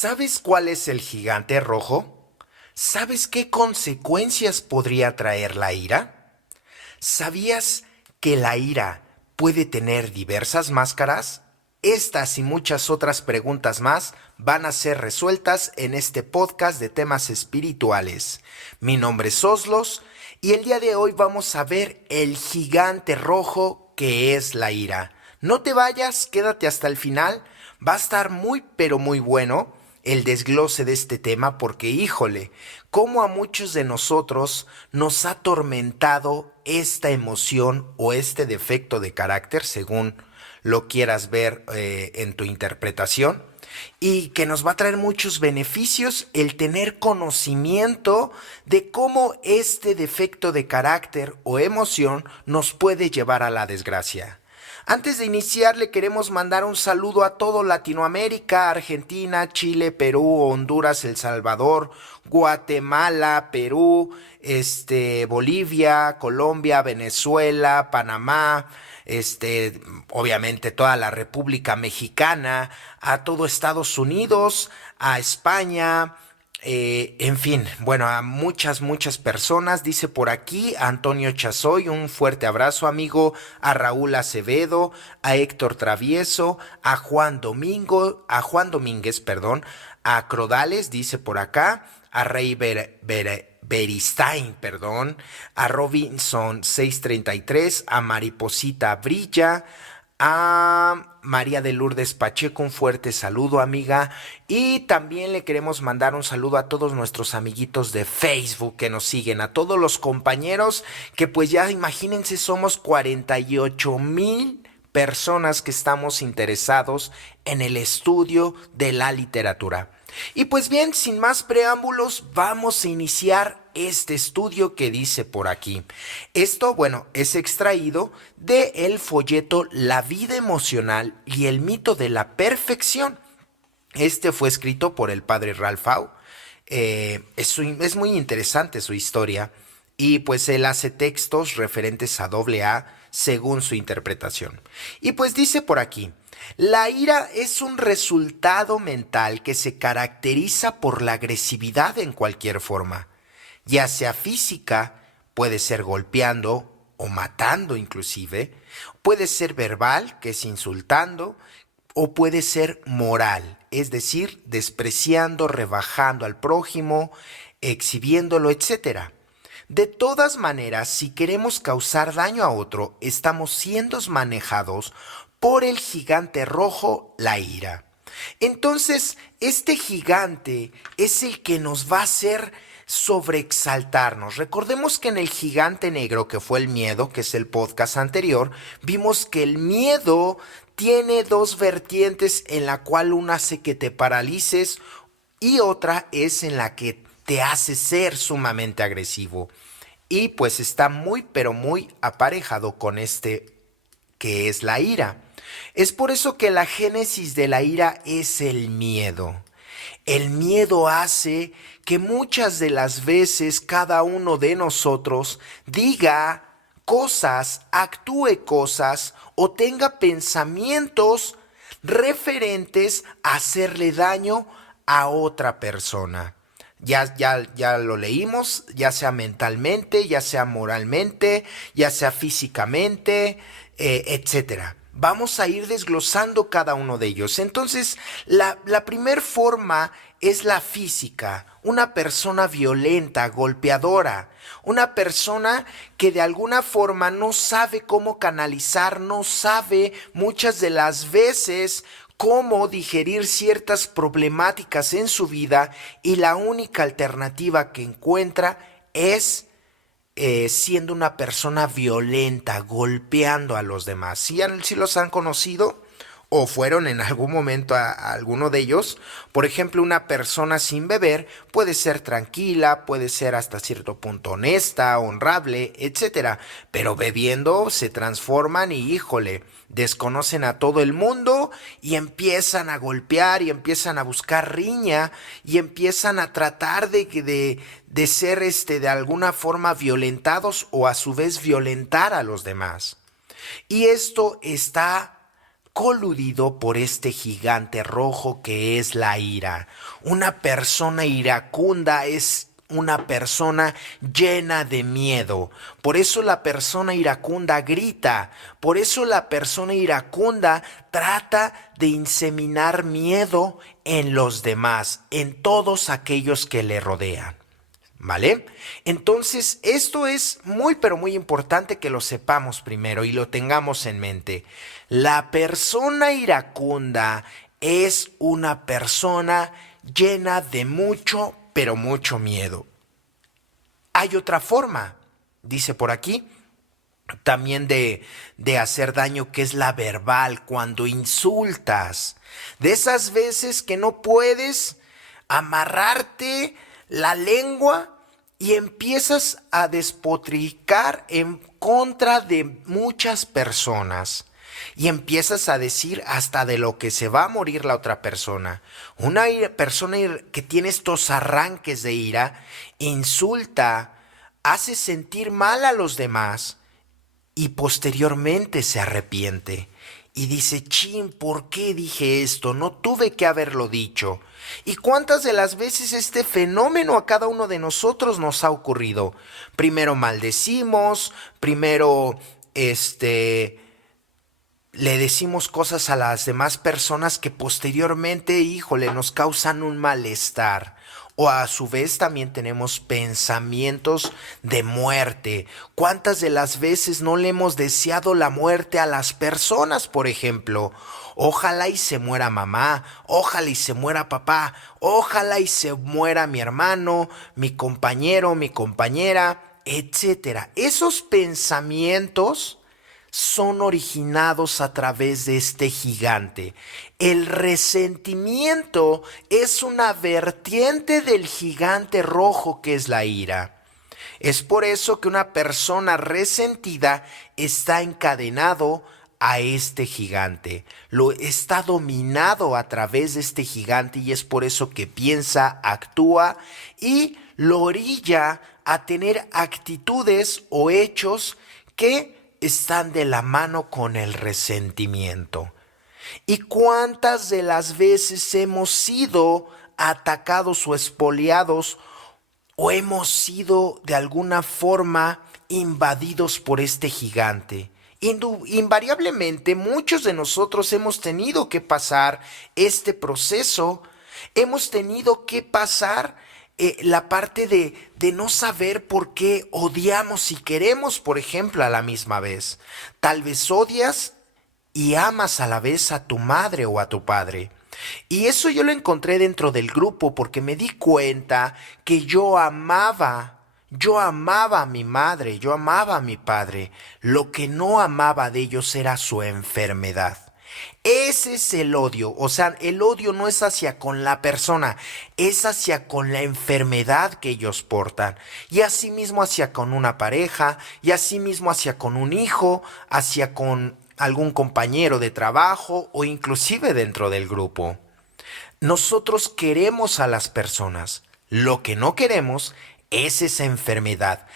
¿Sabes cuál es el gigante rojo? ¿Sabes qué consecuencias podría traer la ira? ¿Sabías que la ira puede tener diversas máscaras? Estas y muchas otras preguntas más van a ser resueltas en este podcast de temas espirituales. Mi nombre es Oslos y el día de hoy vamos a ver el gigante rojo que es la ira. No te vayas, quédate hasta el final, va a estar muy pero muy bueno el desglose de este tema porque, híjole, cómo a muchos de nosotros nos ha atormentado esta emoción o este defecto de carácter, según lo quieras ver en tu interpretación, y que nos va a traer muchos beneficios el tener conocimiento de cómo este defecto de carácter o emoción nos puede llevar a la desgracia. Antes de iniciar, le queremos mandar un saludo a todo Latinoamérica, Argentina, Chile, Perú, Honduras, El Salvador, Guatemala, Perú, Bolivia, Colombia, Venezuela, Panamá, obviamente toda la República Mexicana, a todo Estados Unidos, a España, en fin, bueno, a muchas personas, dice por aquí Antonio Chazoy, un fuerte abrazo amigo, a Raúl Acevedo, a Héctor Travieso, a Juan Domínguez, perdón, a Crodales, dice por acá, a Rey Beristain, perdón, a Robinson 633, a Mariposita Brilla, a María de Lourdes Pacheco, un fuerte saludo, amiga. Y también le queremos mandar un saludo a todos nuestros amiguitos de Facebook que nos siguen, a todos los compañeros que pues ya imagínense, somos 48,000 personas que estamos interesados en el estudio de la literatura. Y pues bien, sin más preámbulos, vamos a iniciar este estudio que dice por aquí. Esto, bueno, es extraído del folleto La vida emocional y el mito de la perfección. Este fue escrito por el padre Ralphau. Es muy interesante su historia y pues él hace textos referentes a AA según su interpretación. Y pues dice por aquí, la ira es un resultado mental que se caracteriza por la agresividad en cualquier forma, ya sea física, puede ser golpeando o matando inclusive, puede ser verbal, que es insultando, o puede ser moral, es decir, despreciando, rebajando al prójimo, exhibiéndolo, etcétera. De todas maneras, si queremos causar daño a otro, estamos siendo manejados por el gigante rojo, la ira. Entonces, este gigante es el que nos va a hacer sobreexaltarnos. Recordemos que en el gigante negro, que fue el miedo, que es el podcast anterior, vimos que el miedo tiene dos vertientes, en la cual una hace que te paralices y otra es en la que te hace ser sumamente agresivo. Y pues está muy pero muy aparejado con este que es la ira. Es por eso que la génesis de la ira es el miedo. El miedo hace que muchas de las veces cada uno de nosotros diga cosas, actúe cosas o tenga pensamientos referentes a hacerle daño a otra persona. Ya lo leímos, ya sea mentalmente, ya sea moralmente, ya sea físicamente, etcétera. Vamos a ir desglosando cada uno de ellos. Entonces, la primer forma es la física. Una persona violenta, golpeadora. Una persona que de alguna forma no sabe cómo canalizar, no sabe muchas de las veces cómo digerir ciertas problemáticas en su vida y la única alternativa que encuentra es siendo una persona violenta, golpeando a los demás. Si los han conocido o fueron en algún momento a alguno de ellos, por ejemplo, una persona sin beber puede ser tranquila, puede ser hasta cierto punto honesta, honrable, etcétera, pero bebiendo se transforman y híjole, desconocen a todo el mundo y empiezan a golpear y empiezan a buscar riña y empiezan a tratar de ser de alguna forma violentados o a su vez violentar a los demás. Y esto está coludido por este gigante rojo que es la ira. Una persona iracunda es una persona llena de miedo. Por eso la persona iracunda grita. Por eso la persona iracunda trata de inseminar miedo en los demás, en todos aquellos que le rodean. ¿Vale? Entonces, esto es muy, pero muy importante que lo sepamos primero y lo tengamos en mente. La persona iracunda es una persona llena de mucho, pero mucho miedo. Hay otra forma, dice por aquí, también de hacer daño, que es la verbal, cuando insultas. De esas veces que no puedes amarrarte la lengua y empiezas a despotricar en contra de muchas personas. Y empiezas a decir hasta de lo que se va a morir la otra persona. Una persona que tiene estos arranques de ira, insulta, hace sentir mal a los demás y posteriormente se arrepiente. Y dice, chin, ¿por qué dije esto? No tuve que haberlo dicho. ¿Y cuántas de las veces este fenómeno a cada uno de nosotros nos ha ocurrido? Primero maldecimos, primero le decimos cosas a las demás personas que posteriormente, híjole, nos causan un malestar. O a su vez también tenemos pensamientos de muerte. ¿Cuántas de las veces no le hemos deseado la muerte a las personas, por ejemplo? Ojalá y se muera mamá, ojalá y se muera papá, ojalá y se muera mi hermano, mi compañero, mi compañera, etcétera. Esos pensamientos son originados a través de este gigante. El resentimiento es una vertiente del gigante rojo que es la ira. Es por eso que una persona resentida está encadenado a este gigante. Lo está dominado a través de este gigante y es por eso que piensa, actúa y lo orilla a tener actitudes o hechos que están de la mano con el resentimiento. ¿Y cuántas de las veces hemos sido atacados o expoliados o hemos sido de alguna forma invadidos por este gigante? Invariablemente muchos de nosotros hemos tenido que pasar este proceso, hemos tenido que pasar la parte de no saber por qué odiamos y queremos, por ejemplo, a la misma vez. Tal vez odias y amas a la vez a tu madre o a tu padre. Y eso yo lo encontré dentro del grupo porque me di cuenta que yo amaba a mi madre, yo amaba a mi padre. Lo que no amaba de ellos era su enfermedad. Ese es el odio, o sea, el odio no es hacia con la persona, es hacia con la enfermedad que ellos portan. Y asimismo hacia con una pareja, y asimismo hacia con un hijo, hacia con algún compañero de trabajo o inclusive dentro del grupo. Nosotros queremos a las personas, lo que no queremos es esa enfermedad.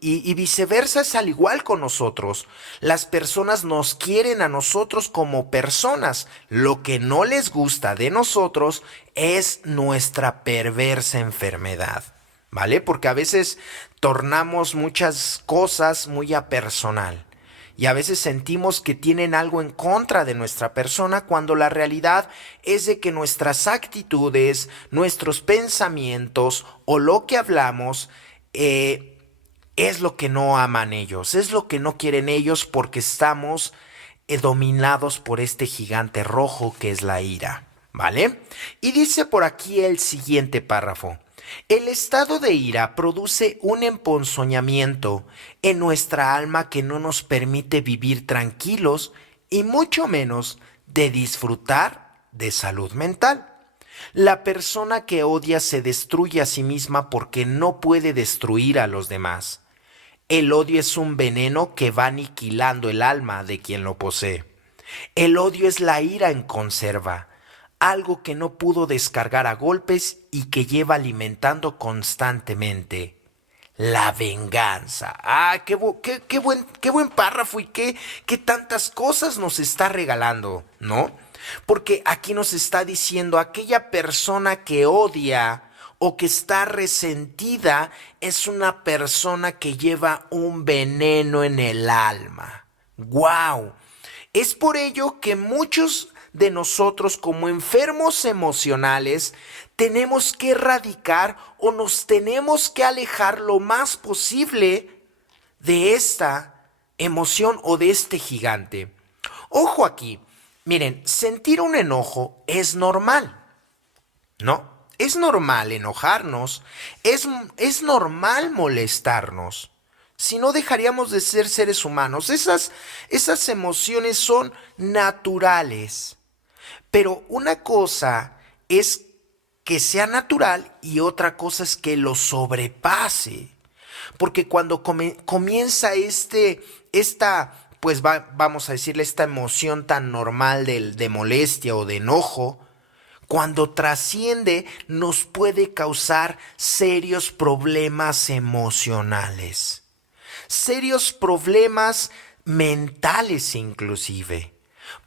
Y viceversa es al igual con nosotros. Las personas nos quieren a nosotros como personas. Lo que no les gusta de nosotros es nuestra perversa enfermedad. ¿Vale? Porque a veces tornamos muchas cosas muy a personal. Y a veces sentimos que tienen algo en contra de nuestra persona cuando la realidad es de que nuestras actitudes, nuestros pensamientos o lo que hablamos es lo que no aman ellos, es lo que no quieren ellos porque estamos dominados por este gigante rojo que es la ira, ¿vale? Y dice por aquí el siguiente párrafo. El estado de ira produce un emponzoñamiento en nuestra alma que no nos permite vivir tranquilos y mucho menos de disfrutar de salud mental. La persona que odia se destruye a sí misma porque no puede destruir a los demás. El odio es un veneno que va aniquilando el alma de quien lo posee. El odio es la ira en conserva, algo que no pudo descargar a golpes y que lleva alimentando constantemente. la venganza. Ah, qué buen párrafo y qué tantas cosas nos está regalando, ¿no? Porque aquí nos está diciendo aquella persona que odia o que está resentida es una persona que lleva un veneno en el alma. ¡Guau! Es por ello que muchos de nosotros como enfermos emocionales tenemos que erradicar o nos tenemos que alejar lo más posible de esta emoción o de este gigante. Ojo aquí, miren, sentir un enojo es normal, ¿no? Es normal enojarnos, es normal molestarnos. Si no dejaríamos de ser seres humanos, esas emociones son naturales. Pero una cosa es que sea natural y otra cosa es que lo sobrepase. Porque cuando comienza vamos a decirle, esta emoción tan normal de molestia o de enojo, cuando trasciende nos puede causar serios problemas emocionales, serios problemas mentales inclusive.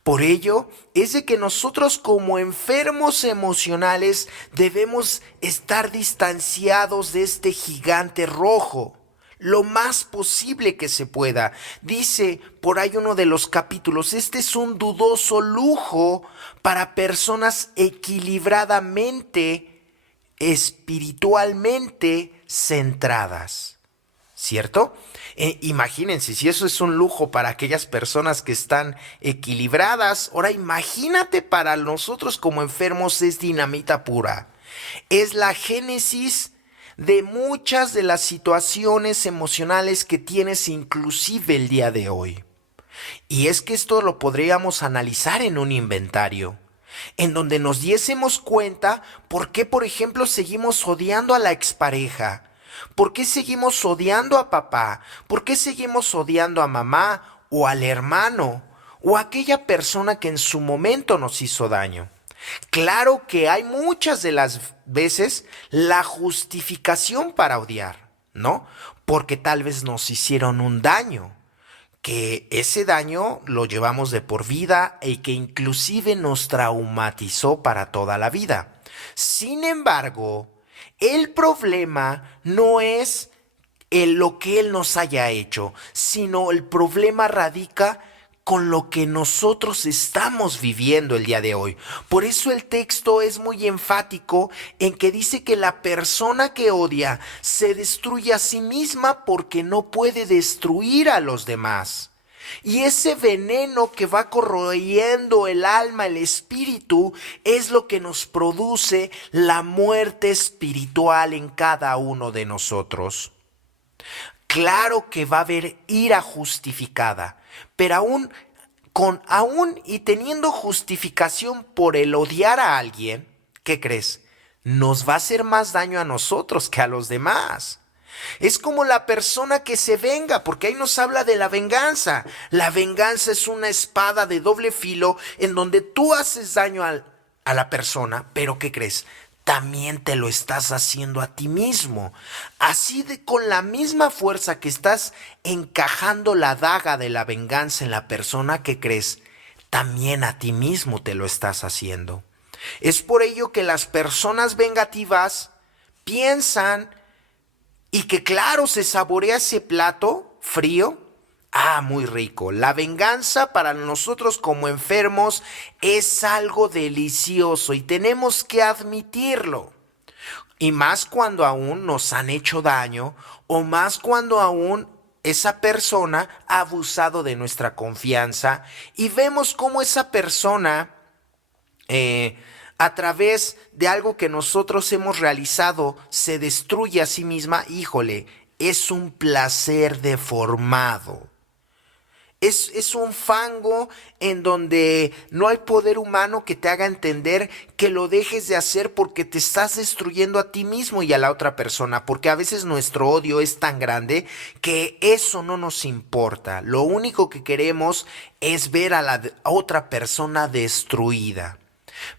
Por ello, es de que nosotros como enfermos emocionales debemos estar distanciados de este gigante rojo lo más posible que se pueda. Dice por ahí uno de los capítulos, este es un dudoso lujo para personas equilibradamente, espiritualmente centradas. ¿Cierto? Imagínense, si eso es un lujo para aquellas personas que están equilibradas, ahora imagínate para nosotros como enfermos es dinamita pura. Es la génesis de muchas de las situaciones emocionales que tienes inclusive el día de hoy. Y es que esto lo podríamos analizar en un inventario, en donde nos diésemos cuenta por qué, por ejemplo, seguimos odiando a la expareja. ¿Por qué seguimos odiando a papá? ¿Por qué seguimos odiando a mamá o al hermano o a aquella persona que en su momento nos hizo daño? Claro que hay muchas de las veces la justificación para odiar, ¿no? Porque tal vez nos hicieron un daño, que ese daño lo llevamos de por vida y que inclusive nos traumatizó para toda la vida. Sin embargo, el problema no es lo que Él nos haya hecho, sino el problema radica con lo que nosotros estamos viviendo el día de hoy. Por eso el texto es muy enfático en que dice que la persona que odia se destruye a sí misma porque no puede destruir a los demás. Y ese veneno que va corroyendo el alma, el espíritu, es lo que nos produce la muerte espiritual en cada uno de nosotros. Claro que va a haber ira justificada, pero aún y teniendo justificación por el odiar a alguien, ¿qué crees? Nos va a hacer más daño a nosotros que a los demás. Es como la persona que se venga, porque ahí nos habla de la venganza. La venganza es una espada de doble filo en donde tú haces daño a la persona, pero ¿qué crees? También te lo estás haciendo a ti mismo. Con la misma fuerza que estás encajando la daga de la venganza en la persona, ¿qué crees? También a ti mismo te lo estás haciendo. Es por ello que las personas vengativas piensan y que claro, se saborea ese plato frío. Ah, muy rico. La venganza para nosotros como enfermos es algo delicioso y tenemos que admitirlo. Y más cuando aún nos han hecho daño o más cuando aún esa persona ha abusado de nuestra confianza y vemos cómo esa persona a través de algo que nosotros hemos realizado se destruye a sí misma. Híjole, es un placer deformado. Es un fango en donde no hay poder humano que te haga entender que lo dejes de hacer porque te estás destruyendo a ti mismo y a la otra persona, porque a veces nuestro odio es tan grande que eso no nos importa. Lo único que queremos es ver a la otra persona destruida.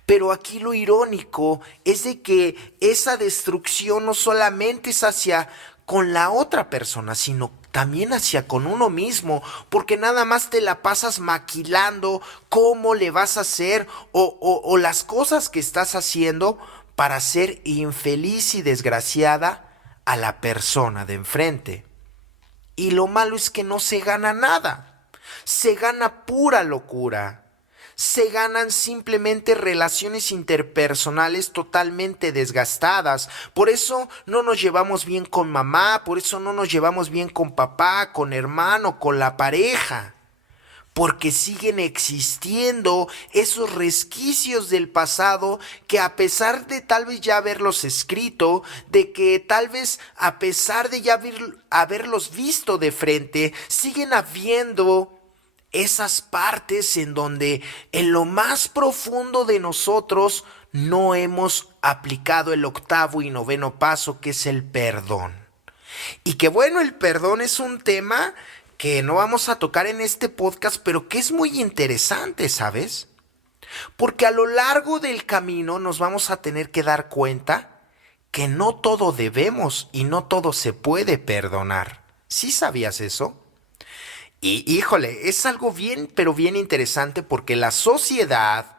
Pero aquí lo irónico es de que esa destrucción no solamente es hacia con la otra persona, sino también hacia con uno mismo, porque nada más te la pasas maquilando cómo le vas a hacer o las cosas que estás haciendo para ser infeliz y desgraciada a la persona de enfrente. Y lo malo es que no se gana nada, se gana pura locura. Se ganan simplemente relaciones interpersonales totalmente desgastadas. Por eso no nos llevamos bien con mamá, por eso no nos llevamos bien con papá, con hermano, con la pareja. Porque siguen existiendo esos resquicios del pasado que a pesar de tal vez ya haberlos escrito, de que tal vez a pesar de ya haberlos visto de frente, siguen habiendo esas partes en donde en lo más profundo de nosotros no hemos aplicado el octavo y noveno paso, que es el perdón. Y que bueno, el perdón es un tema que no vamos a tocar en este podcast, pero que es muy interesante, ¿sabes? Porque a lo largo del camino nos vamos a tener que dar cuenta que no todo debemos y no todo se puede perdonar. ¿Sí sabías eso? Y híjole, es algo bien, pero bien interesante porque la sociedad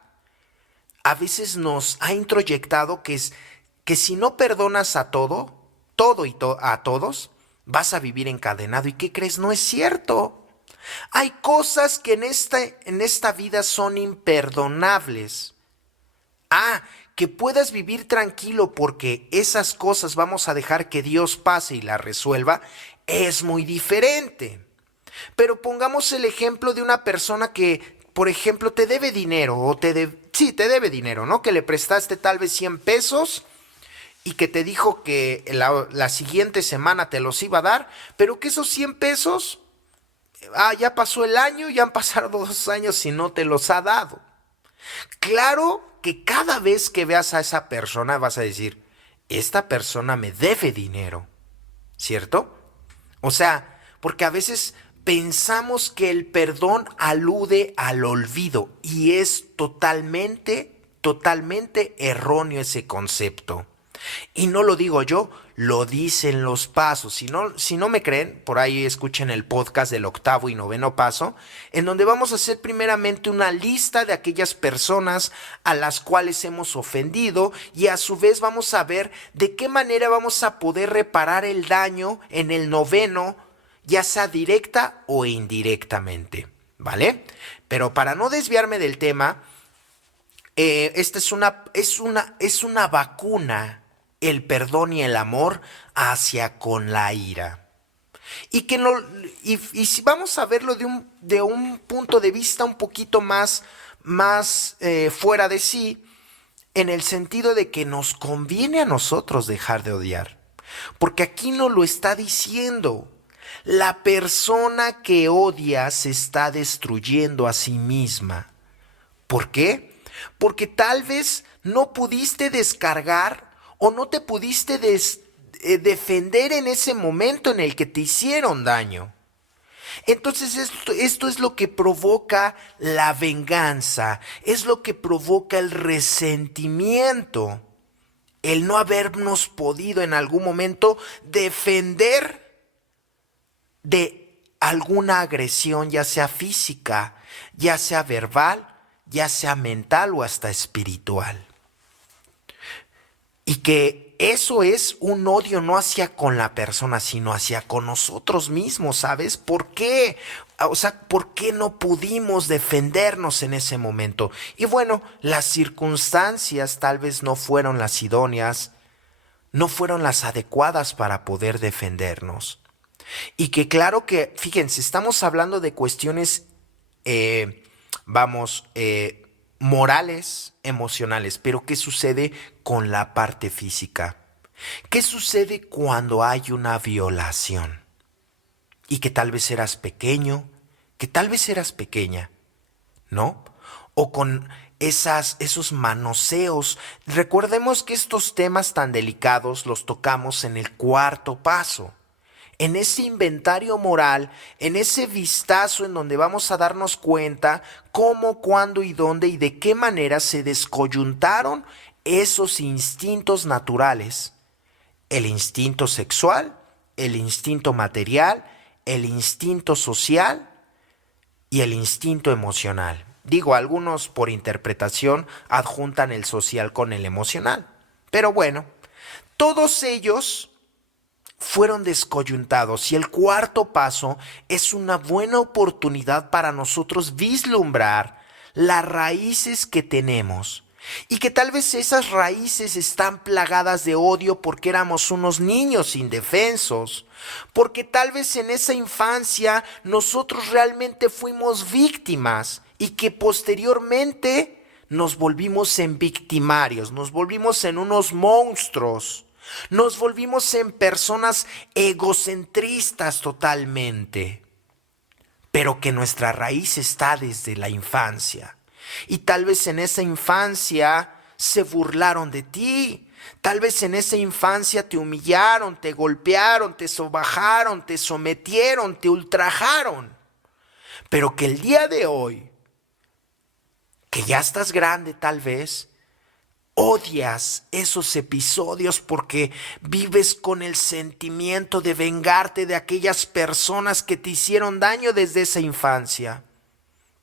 a veces nos ha introyectado que si no perdonas a todo a todos, vas a vivir encadenado. ¿Y qué crees? No es cierto. Hay cosas que en esta vida son imperdonables. Que puedas vivir tranquilo porque esas cosas vamos a dejar que Dios pase y las resuelva, es muy diferente. Pero pongamos el ejemplo de una persona que, por ejemplo, te debe dinero sí, te debe dinero, ¿no? Que le prestaste tal vez 100 pesos y que te dijo que la siguiente semana te los iba a dar, pero que esos 100 pesos, ya pasó el año, ya han pasado 2 años y no te los ha dado. Claro que cada vez que veas a esa persona vas a decir, esta persona me debe dinero, ¿cierto? O sea, porque a veces pensamos que el perdón alude al olvido y es totalmente erróneo ese concepto. Y no lo digo yo, lo dicen los pasos. Si no me creen, por ahí escuchen el podcast del octavo y noveno paso, en donde vamos a hacer primeramente una lista de aquellas personas a las cuales hemos ofendido y a su vez vamos a ver de qué manera vamos a poder reparar el daño en el noveno, ya sea directa o indirectamente, ¿vale? Pero para no desviarme del tema, esta es una vacuna, el perdón y el amor hacia con la ira. Y si vamos a verlo de un punto de vista un poquito más fuera de sí, en el sentido de que nos conviene a nosotros dejar de odiar. Porque aquí nos lo está diciendo. La persona que odia se está destruyendo a sí misma. ¿Por qué? Porque tal vez no pudiste descargar o no te pudiste defender en ese momento en el que te hicieron daño. Entonces esto es lo que provoca la venganza, es lo que provoca el resentimiento, el no habernos podido en algún momento defender de alguna agresión, ya sea física, ya sea verbal, ya sea mental o hasta espiritual. Y que eso es un odio no hacia con la persona, sino hacia con nosotros mismos, ¿sabes? ¿Por qué? O sea, ¿por qué no pudimos defendernos en ese momento? Y bueno, las circunstancias tal vez no fueron las idóneas, no fueron las adecuadas para poder defendernos. Y que claro que, fíjense, estamos hablando de cuestiones, morales, emocionales, pero ¿qué sucede con la parte física? ¿Qué sucede cuando hay una violación? Y que tal vez eras pequeño, que tal vez eras pequeña, ¿no? O con esos manoseos. Recordemos que estos temas tan delicados los tocamos en el cuarto paso. En ese inventario moral, en ese vistazo en donde vamos a darnos cuenta cómo, cuándo y dónde y de qué manera se descoyuntaron esos instintos naturales, el instinto sexual el instinto material, el instinto social y el instinto emocional. Digo, algunos por interpretación adjuntan el social con el emocional. Pero bueno, todos ellos fueron descoyuntados y el cuarto paso es una buena oportunidad para nosotros vislumbrar las raíces que tenemos y que tal vez esas raíces están plagadas de odio porque éramos unos niños indefensos, porque tal vez en esa infancia nosotros realmente fuimos víctimas y que posteriormente nos volvimos en victimarios, nos volvimos en unos monstruos, nos volvimos en personas egocentristas totalmente, pero que nuestra raíz está desde la infancia. Y tal vez en esa infancia se burlaron de ti. Tal vez en esa infancia te humillaron, te golpearon, te sobajaron, te sometieron, te ultrajaron. Pero que el día de hoy, que ya estás grande tal vez, odias esos episodios porque vives con el sentimiento de vengarte de aquellas personas que te hicieron daño desde esa infancia.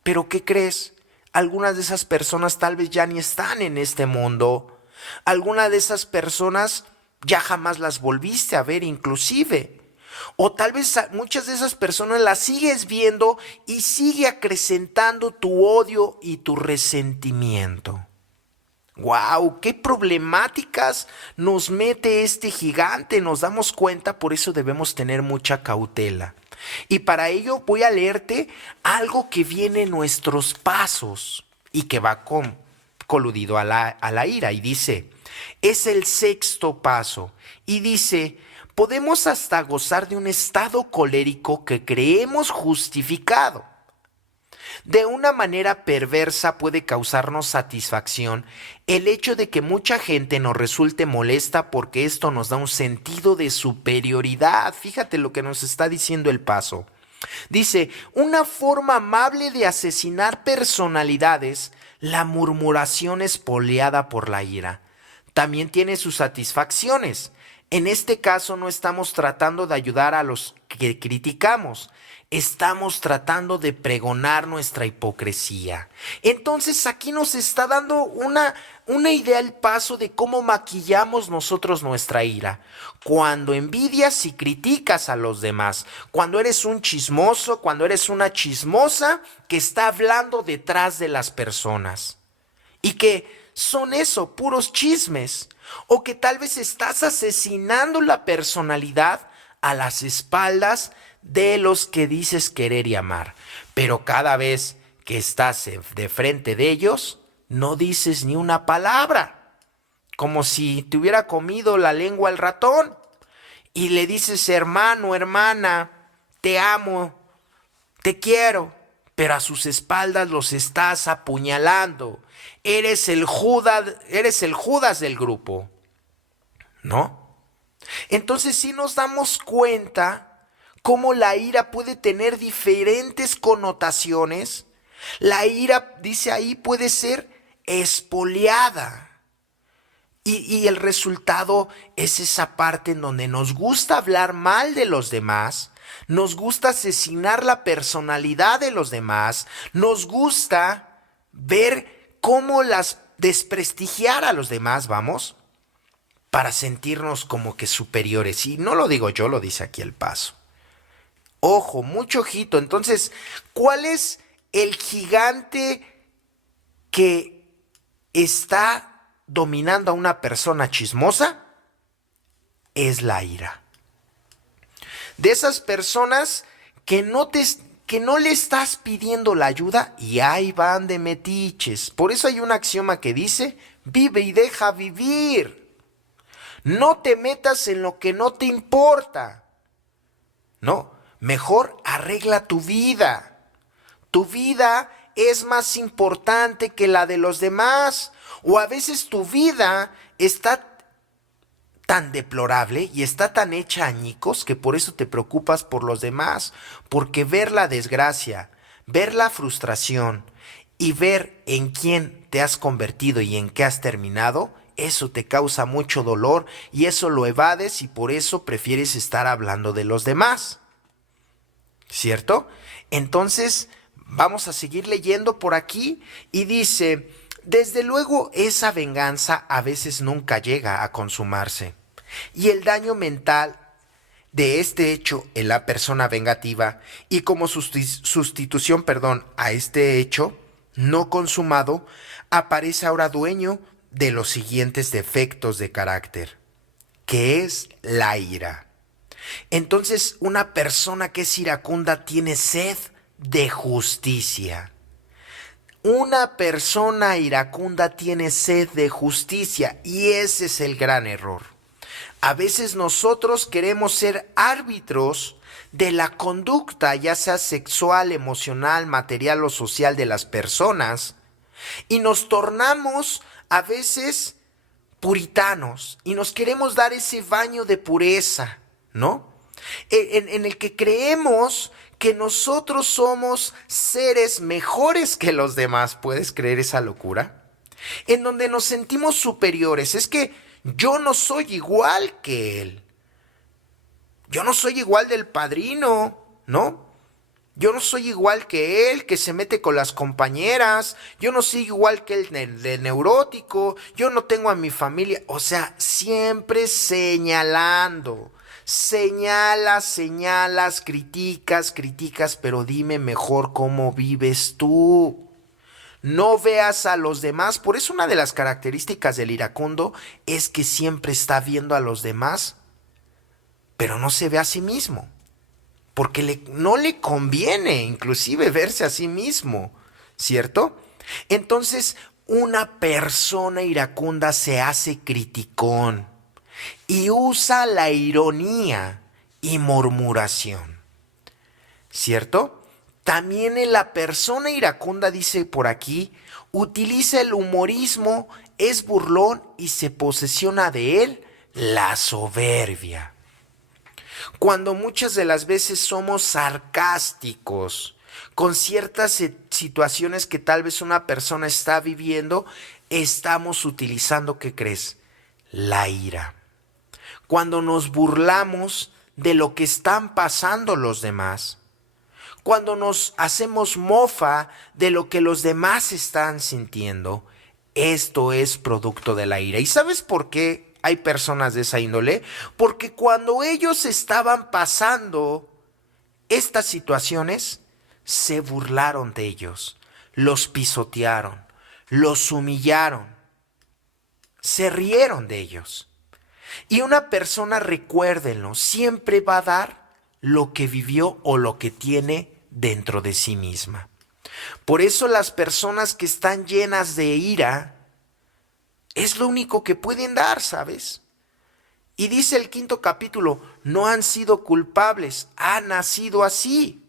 Pero ¿qué crees? Algunas de esas personas tal vez ya ni están en este mundo. Algunas de esas personas ya jamás las volviste a ver inclusive. O tal vez muchas de esas personas las sigues viendo y sigue acrecentando tu odio y tu resentimiento. ¡Wow! ¡Qué problemáticas nos mete este gigante! Nos damos cuenta, por eso debemos tener mucha cautela. Y para ello voy a leerte algo que viene en nuestros pasos y que va coludido a la ira. Y dice, es el sexto paso. Y dice, podemos hasta gozar de un estado colérico que creemos justificado. De una manera perversa puede causarnos satisfacción el hecho de que mucha gente nos resulte molesta porque esto nos da un sentido de superioridad. Fíjate lo que nos está diciendo el paso. Dice, una forma amable de asesinar personalidades, la murmuración espoleada por la ira. También tiene sus satisfacciones. En este caso no estamos tratando de ayudar a los que criticamos. Estamos tratando de pregonar nuestra hipocresía. Entonces aquí nos está dando una idea el paso de cómo maquillamos nosotros nuestra ira. Cuando envidias y criticas a los demás. Cuando eres un chismoso, cuando eres una chismosa que está hablando detrás de las personas. Y que son eso, puros chismes. O que tal vez estás asesinando la personalidad a las espaldas de los que dices querer y amar. Pero cada vez que estás de frente de ellos, no dices ni una palabra. Como si te hubiera comido la lengua el ratón. Y le dices, hermano, hermana, te amo, te quiero. Pero a sus espaldas los estás apuñalando. Eres el Judas del grupo. ¿No? Entonces sí nos damos cuenta cómo la ira puede tener diferentes connotaciones. La ira, dice ahí, puede ser espoleada. Y el resultado es esa parte en donde nos gusta hablar mal de los demás, nos gusta asesinar la personalidad de los demás, nos gusta ver cómo las desprestigiar a los demás, vamos, para sentirnos como que superiores. Y no lo digo yo, lo dice aquí el paso. Ojo, mucho ojito. Entonces, ¿cuál es el gigante que está dominando a una persona chismosa? Es la ira. De esas personas que no le estás pidiendo la ayuda y ahí van de metiches. Por eso hay un axioma que dice, vive y deja vivir. No te metas en lo que no te importa. No. Mejor arregla tu vida. Tu vida es más importante que la de los demás. O a veces tu vida está tan deplorable y está tan hecha añicos que por eso te preocupas por los demás. Porque ver la desgracia, ver la frustración y ver en quién te has convertido y en qué has terminado eso te causa mucho dolor y eso lo evades y por eso prefieres estar hablando de los demás. ¿Cierto? Entonces, vamos a seguir leyendo por aquí y dice, desde luego esa venganza a veces nunca llega a consumarse y el daño mental de este hecho en la persona vengativa y como sustitución, a este hecho no consumado, aparece ahora dueño de los siguientes defectos de carácter, que es la ira. Entonces, una persona que es iracunda tiene sed de justicia. Una persona iracunda tiene sed de justicia y ese es el gran error. A veces nosotros queremos ser árbitros de la conducta, ya sea sexual, emocional, material o social de las personas, y nos tornamos a veces puritanos y nos queremos dar ese baño de pureza, ¿no? En el que creemos que nosotros somos seres mejores que los demás. ¿Puedes creer esa locura? En donde nos sentimos superiores. Es que yo no soy igual que él. Yo no soy igual del padrino, ¿no? Yo no soy igual que él, que se mete con las compañeras. Yo no soy igual que el de neurótico. Yo no tengo a mi familia. O sea, siempre señalando. Señalas, criticas, pero dime mejor cómo vives tú. No veas a los demás. Por eso una de las características del iracundo es que siempre está viendo a los demás, pero no se ve a sí mismo. Porque no le conviene inclusive verse a sí mismo, ¿cierto? Entonces, una persona iracunda se hace criticón y usa la ironía y murmuración, ¿cierto? También en la persona iracunda, dice por aquí, utiliza el humorismo, es burlón y se posesiona de él la soberbia. Cuando muchas de las veces somos sarcásticos con ciertas situaciones que tal vez una persona está viviendo, estamos utilizando, ¿qué crees? La ira. Cuando nos burlamos de lo que están pasando los demás, cuando nos hacemos mofa de lo que los demás están sintiendo, esto es producto de la ira. ¿Y sabes por qué hay personas de esa índole? Porque cuando ellos estaban pasando estas situaciones, se burlaron de ellos, los pisotearon, los humillaron, se rieron de ellos. Y una persona, recuérdenlo, siempre va a dar lo que vivió o lo que tiene dentro de sí misma. Por eso las personas que están llenas de ira es lo único que pueden dar, ¿sabes? Y dice el 5º capítulo, no han sido culpables, han nacido así.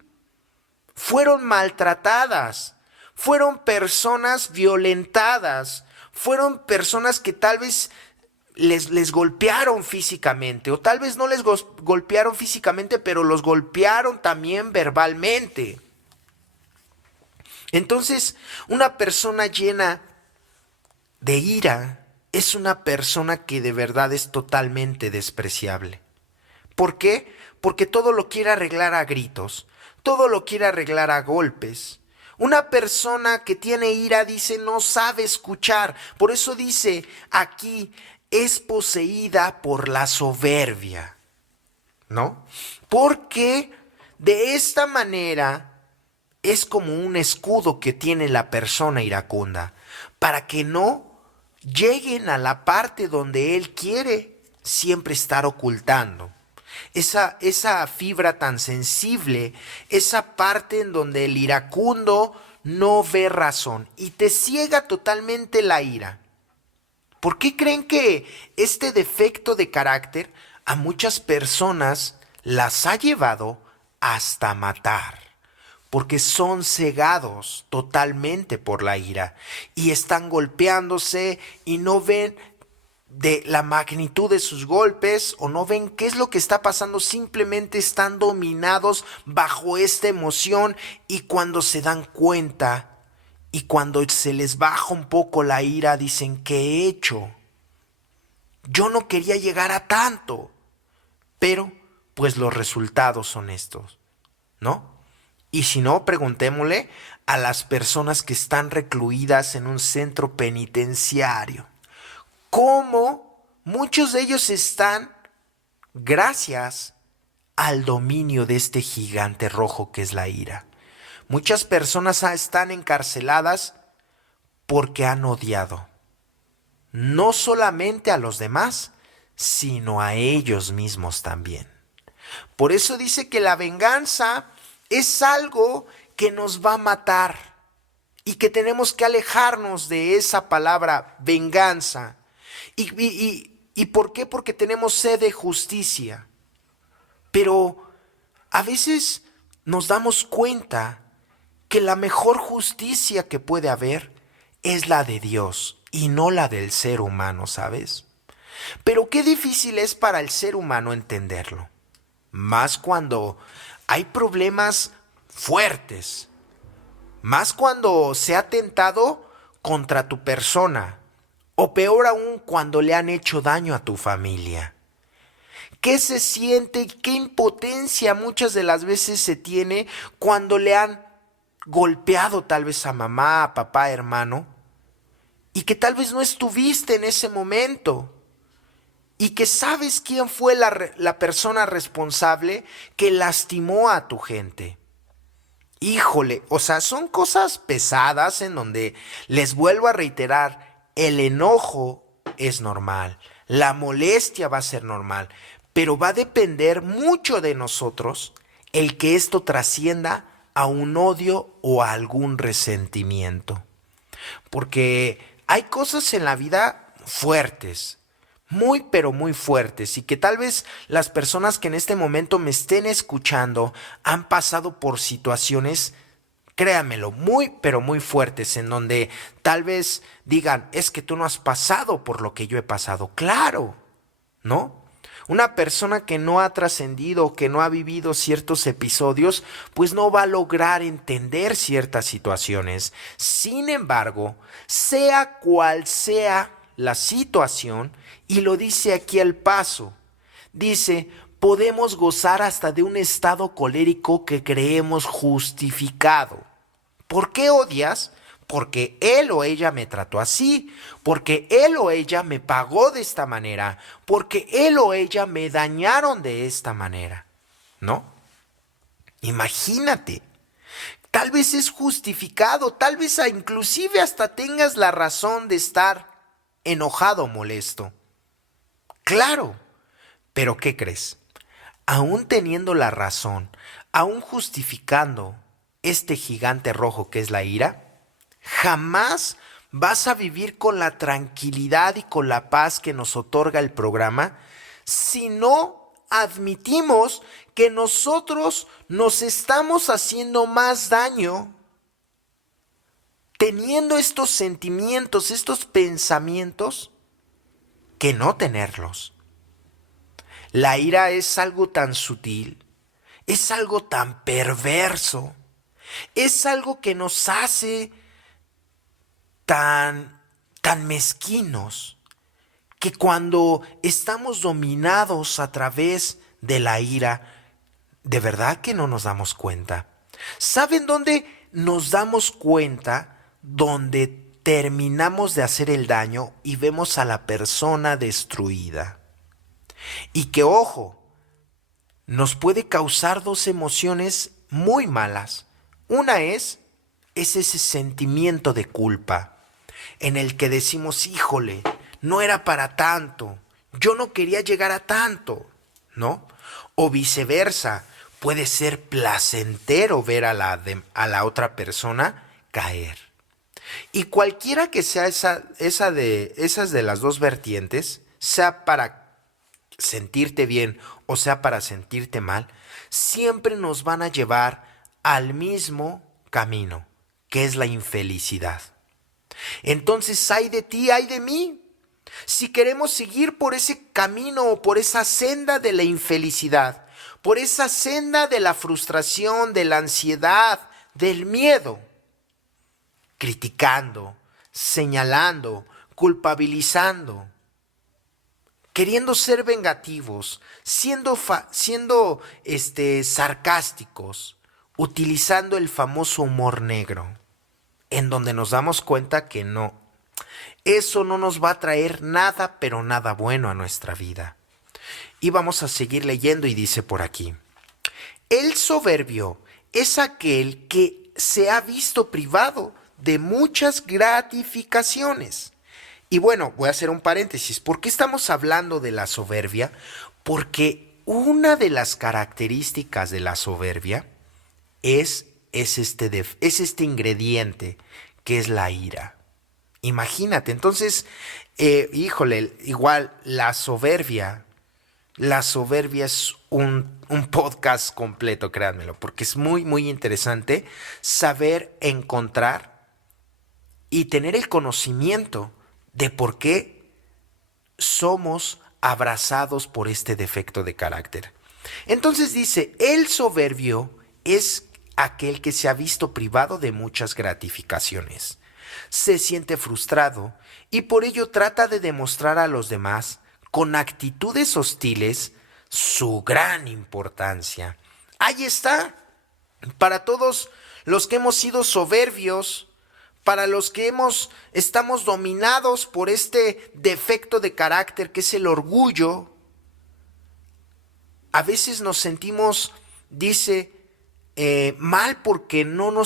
Fueron maltratadas, fueron personas violentadas, fueron personas que tal vez les golpearon físicamente, o tal vez no les golpearon físicamente, pero los golpearon también verbalmente. Entonces, una persona llena de ira es una persona que de verdad es totalmente despreciable. ¿Por qué? Porque todo lo quiere arreglar a gritos, todo lo quiere arreglar a golpes. Una persona que tiene ira, dice, no sabe escuchar. Por eso dice aquí, es poseída por la soberbia, ¿no? Porque de esta manera es como un escudo que tiene la persona iracunda, para que no lleguen a la parte donde él quiere siempre estar ocultando. Esa fibra tan sensible, esa parte en donde el iracundo no ve razón y te ciega totalmente la ira. ¿Por qué creen que este defecto de carácter a muchas personas las ha llevado hasta matar? Porque son cegados totalmente por la ira y están golpeándose y no ven de la magnitud de sus golpes o no ven qué es lo que está pasando, simplemente están dominados bajo esta emoción y cuando se dan cuenta y cuando se les baja un poco la ira dicen, ¿qué he hecho? Yo no quería llegar a tanto, pero pues los resultados son estos, ¿no? Y si no, preguntémosle a las personas que están recluidas en un centro penitenciario. ¿Cómo muchos de ellos están gracias al dominio de este gigante rojo que es la ira? Muchas personas están encarceladas porque han odiado no solamente a los demás, sino a ellos mismos también. Por eso dice que la venganza es algo que nos va a matar y que tenemos que alejarnos de esa palabra venganza. ¿Y por qué? Porque tenemos sed de justicia. Pero a veces nos damos cuenta que la mejor justicia que puede haber es la de Dios y no la del ser humano, ¿sabes? Pero qué difícil es para el ser humano entenderlo, más cuando hay problemas fuertes, más cuando se ha atentado contra tu persona, o peor aún cuando le han hecho daño a tu familia. ¿Qué se siente? ¿Qué impotencia muchas de las veces se tiene cuando le han golpeado tal vez a mamá, a papá, hermano? Y que tal vez no estuviste en ese momento. Y que sabes quién fue la persona responsable que lastimó a tu gente. Híjole, o sea, son cosas pesadas en donde les vuelvo a reiterar, el enojo es normal, la molestia va a ser normal, pero va a depender mucho de nosotros el que esto trascienda a un odio o a algún resentimiento. Porque hay cosas en la vida fuertes, muy pero muy fuertes, y que tal vez las personas que en este momento me estén escuchando han pasado por situaciones, créanmelo, muy pero muy fuertes, en donde tal vez digan, es que tú no has pasado por lo que yo he pasado. Claro, ¿no? Una persona que no ha trascendido, que no ha vivido ciertos episodios, pues no va a lograr entender ciertas situaciones. Sin embargo, sea cual sea la situación, y lo dice aquí al paso, dice, podemos gozar hasta de un estado colérico que creemos justificado. ¿Por qué odias? Porque él o ella me trató así, porque él o ella me pagó de esta manera, porque él o ella me dañaron de esta manera, ¿no? Imagínate, tal vez es justificado, tal vez inclusive hasta tengas la razón de estar enojado o molesto. Claro, pero ¿qué crees? Aún teniendo la razón, aún justificando este gigante rojo que es la ira, jamás vas a vivir con la tranquilidad y con la paz que nos otorga el programa si no admitimos que nosotros nos estamos haciendo más daño teniendo estos sentimientos, estos pensamientos, que no tenerlos. La ira es algo tan sutil, es algo tan perverso, es algo que nos hace tan mezquinos, que cuando estamos dominados a través de la ira, de verdad que no nos damos cuenta. ¿Saben dónde nos damos cuenta? Donde terminamos de hacer el daño y vemos a la persona destruida. Y que, ojo, nos puede causar dos emociones muy malas. Una es ese sentimiento de culpa, en el que decimos, híjole, no era para tanto, yo no quería llegar a tanto, ¿no? O viceversa, puede ser placentero ver a la otra persona caer. Y cualquiera que sea esas de las dos vertientes, sea para sentirte bien o sea para sentirte mal, siempre nos van a llevar al mismo camino, que es la infelicidad. Entonces, ay de ti, ay de mí, si queremos seguir por ese camino o por esa senda de la infelicidad, por esa senda de la frustración, de la ansiedad, del miedo, criticando, señalando, culpabilizando. queriendo ser vengativos, siendo sarcásticos, utilizando el famoso humor negro, en donde nos damos cuenta que no, eso no nos va a traer nada, pero nada bueno a nuestra vida. Y vamos a seguir leyendo y dice por aquí: el soberbio es aquel que se ha visto privado de muchas gratificaciones. Y bueno, voy a hacer un paréntesis. ¿Por qué estamos hablando de la soberbia? Porque una de las características de la soberbia es este ingrediente que es la ira. Imagínate, entonces, híjole, igual la soberbia es un podcast completo, créanmelo, porque es muy, muy interesante saber encontrar y tener el conocimiento de por qué somos abrazados por este defecto de carácter. Entonces dice, el soberbio es aquel que se ha visto privado de muchas gratificaciones. Se siente frustrado y por ello trata de demostrar a los demás, con actitudes hostiles, su gran importancia. Ahí está, para todos los que hemos sido soberbios, para los que estamos dominados por este defecto de carácter que es el orgullo. A veces nos sentimos, dice, mal porque no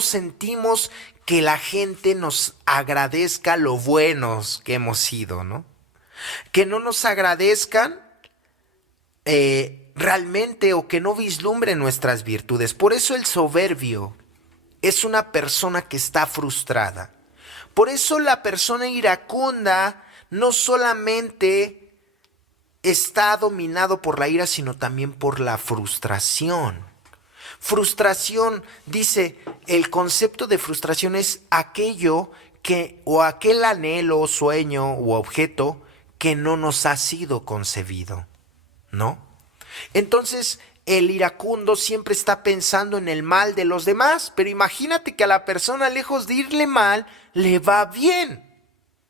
sentimos que la gente nos agradezca lo buenos que hemos sido, ¿no? Que no nos agradezcan realmente, o que no vislumbren nuestras virtudes. Por eso el soberbio es una persona que está frustrada. Por eso la persona iracunda no solamente está dominado por la ira, sino también por la frustración. Frustración, dice, el concepto de frustración es aquello o aquel anhelo, sueño u objeto que no nos ha sido concebido, ¿no? Entonces, el iracundo siempre está pensando en el mal de los demás, pero imagínate que a la persona, lejos de irle mal, le va bien,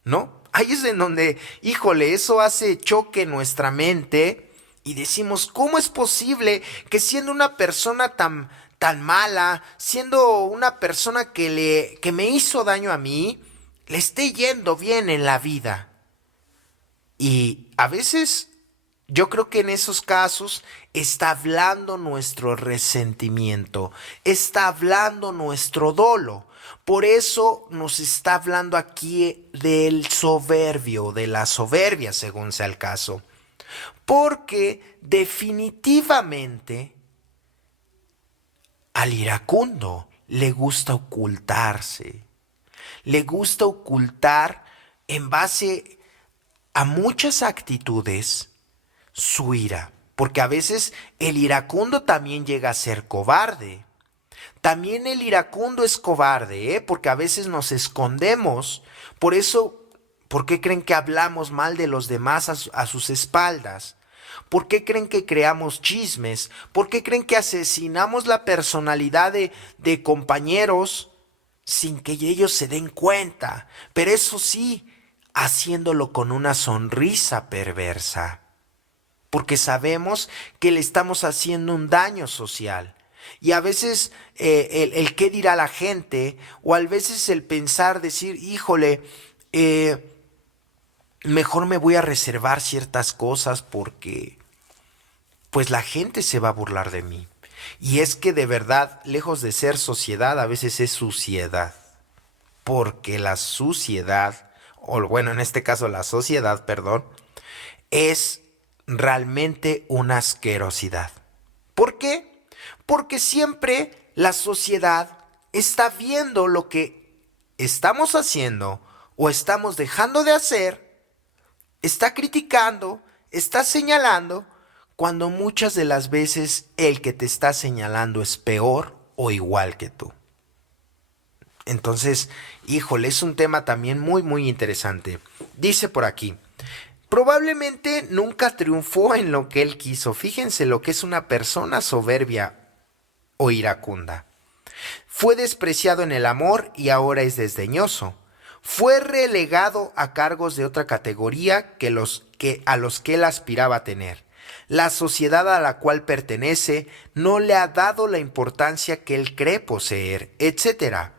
¿no? Ahí es en donde, híjole, eso hace choque en nuestra mente y decimos, ¿cómo es posible que siendo una persona tan mala, siendo una persona que me hizo daño a mí, le esté yendo bien en la vida? Y a veces yo creo que en esos casos está hablando nuestro resentimiento, está hablando nuestro dolo. Por eso nos está hablando aquí del soberbio, de la soberbia, según sea el caso. Porque definitivamente al iracundo le gusta ocultarse. Le gusta ocultar en base a muchas actitudes su ira, porque a veces el iracundo también llega a ser cobarde. También el iracundo es cobarde, porque a veces nos escondemos. Por eso, ¿por qué creen que hablamos mal de los demás a sus espaldas? ¿Por qué creen que creamos chismes? ¿Por qué creen que asesinamos la personalidad de compañeros sin que ellos se den cuenta? Pero eso sí, haciéndolo con una sonrisa perversa, porque sabemos que le estamos haciendo un daño social. Y a veces el qué dirá la gente, o a veces el pensar, decir, híjole, mejor me voy a reservar ciertas cosas porque pues la gente se va a burlar de mí. Y es que de verdad, lejos de ser sociedad, a veces es suciedad, porque la suciedad, o bueno, en este caso la sociedad, perdón, es realmente una asquerosidad. ¿Por qué? Porque siempre la sociedad está viendo lo que estamos haciendo o estamos dejando de hacer, está criticando, está señalando, cuando muchas de las veces el que te está señalando es peor o igual que tú. Entonces, híjole, es un tema también muy, muy interesante. Dice por aquí, probablemente nunca triunfó en lo que él quiso. Fíjense lo que es una persona soberbia o iracunda. Fue despreciado en el amor y ahora es desdeñoso. Fue relegado a cargos de otra categoría que a los que él aspiraba a tener. La sociedad a la cual pertenece no le ha dado la importancia que él cree poseer, etc.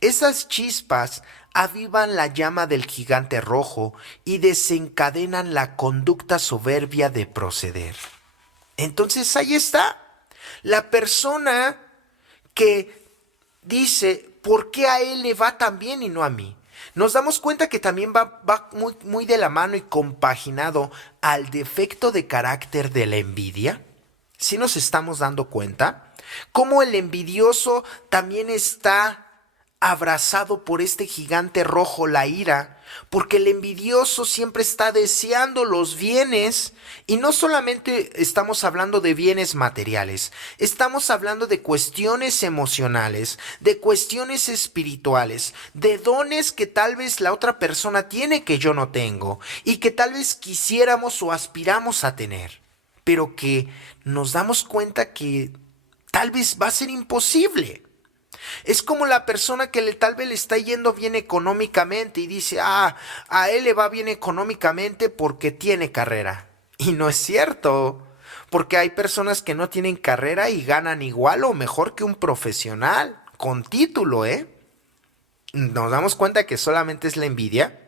Esas chispas avivan la llama del gigante rojo y desencadenan la conducta soberbia de proceder. Entonces ahí está. La persona que dice, ¿por qué a él le va tan bien y no a mí? Nos damos cuenta que también va muy de la mano y compaginado al defecto de carácter de la envidia. ¿Sí nos estamos dando cuenta? Cómo el envidioso también está abrazado por este gigante rojo, la ira, porque el envidioso siempre está deseando los bienes, y no solamente estamos hablando de bienes materiales, estamos hablando de cuestiones emocionales, de cuestiones espirituales, de dones que tal vez la otra persona tiene que yo no tengo, y que tal vez quisiéramos o aspiramos a tener, pero que nos damos cuenta que tal vez va a ser imposible. Es como la persona que tal vez le está yendo bien económicamente y dice, a él le va bien económicamente porque tiene carrera. Y no es cierto, porque hay personas que no tienen carrera y ganan igual o mejor que un profesional con título, ¿eh? Nos damos cuenta que solamente es la envidia.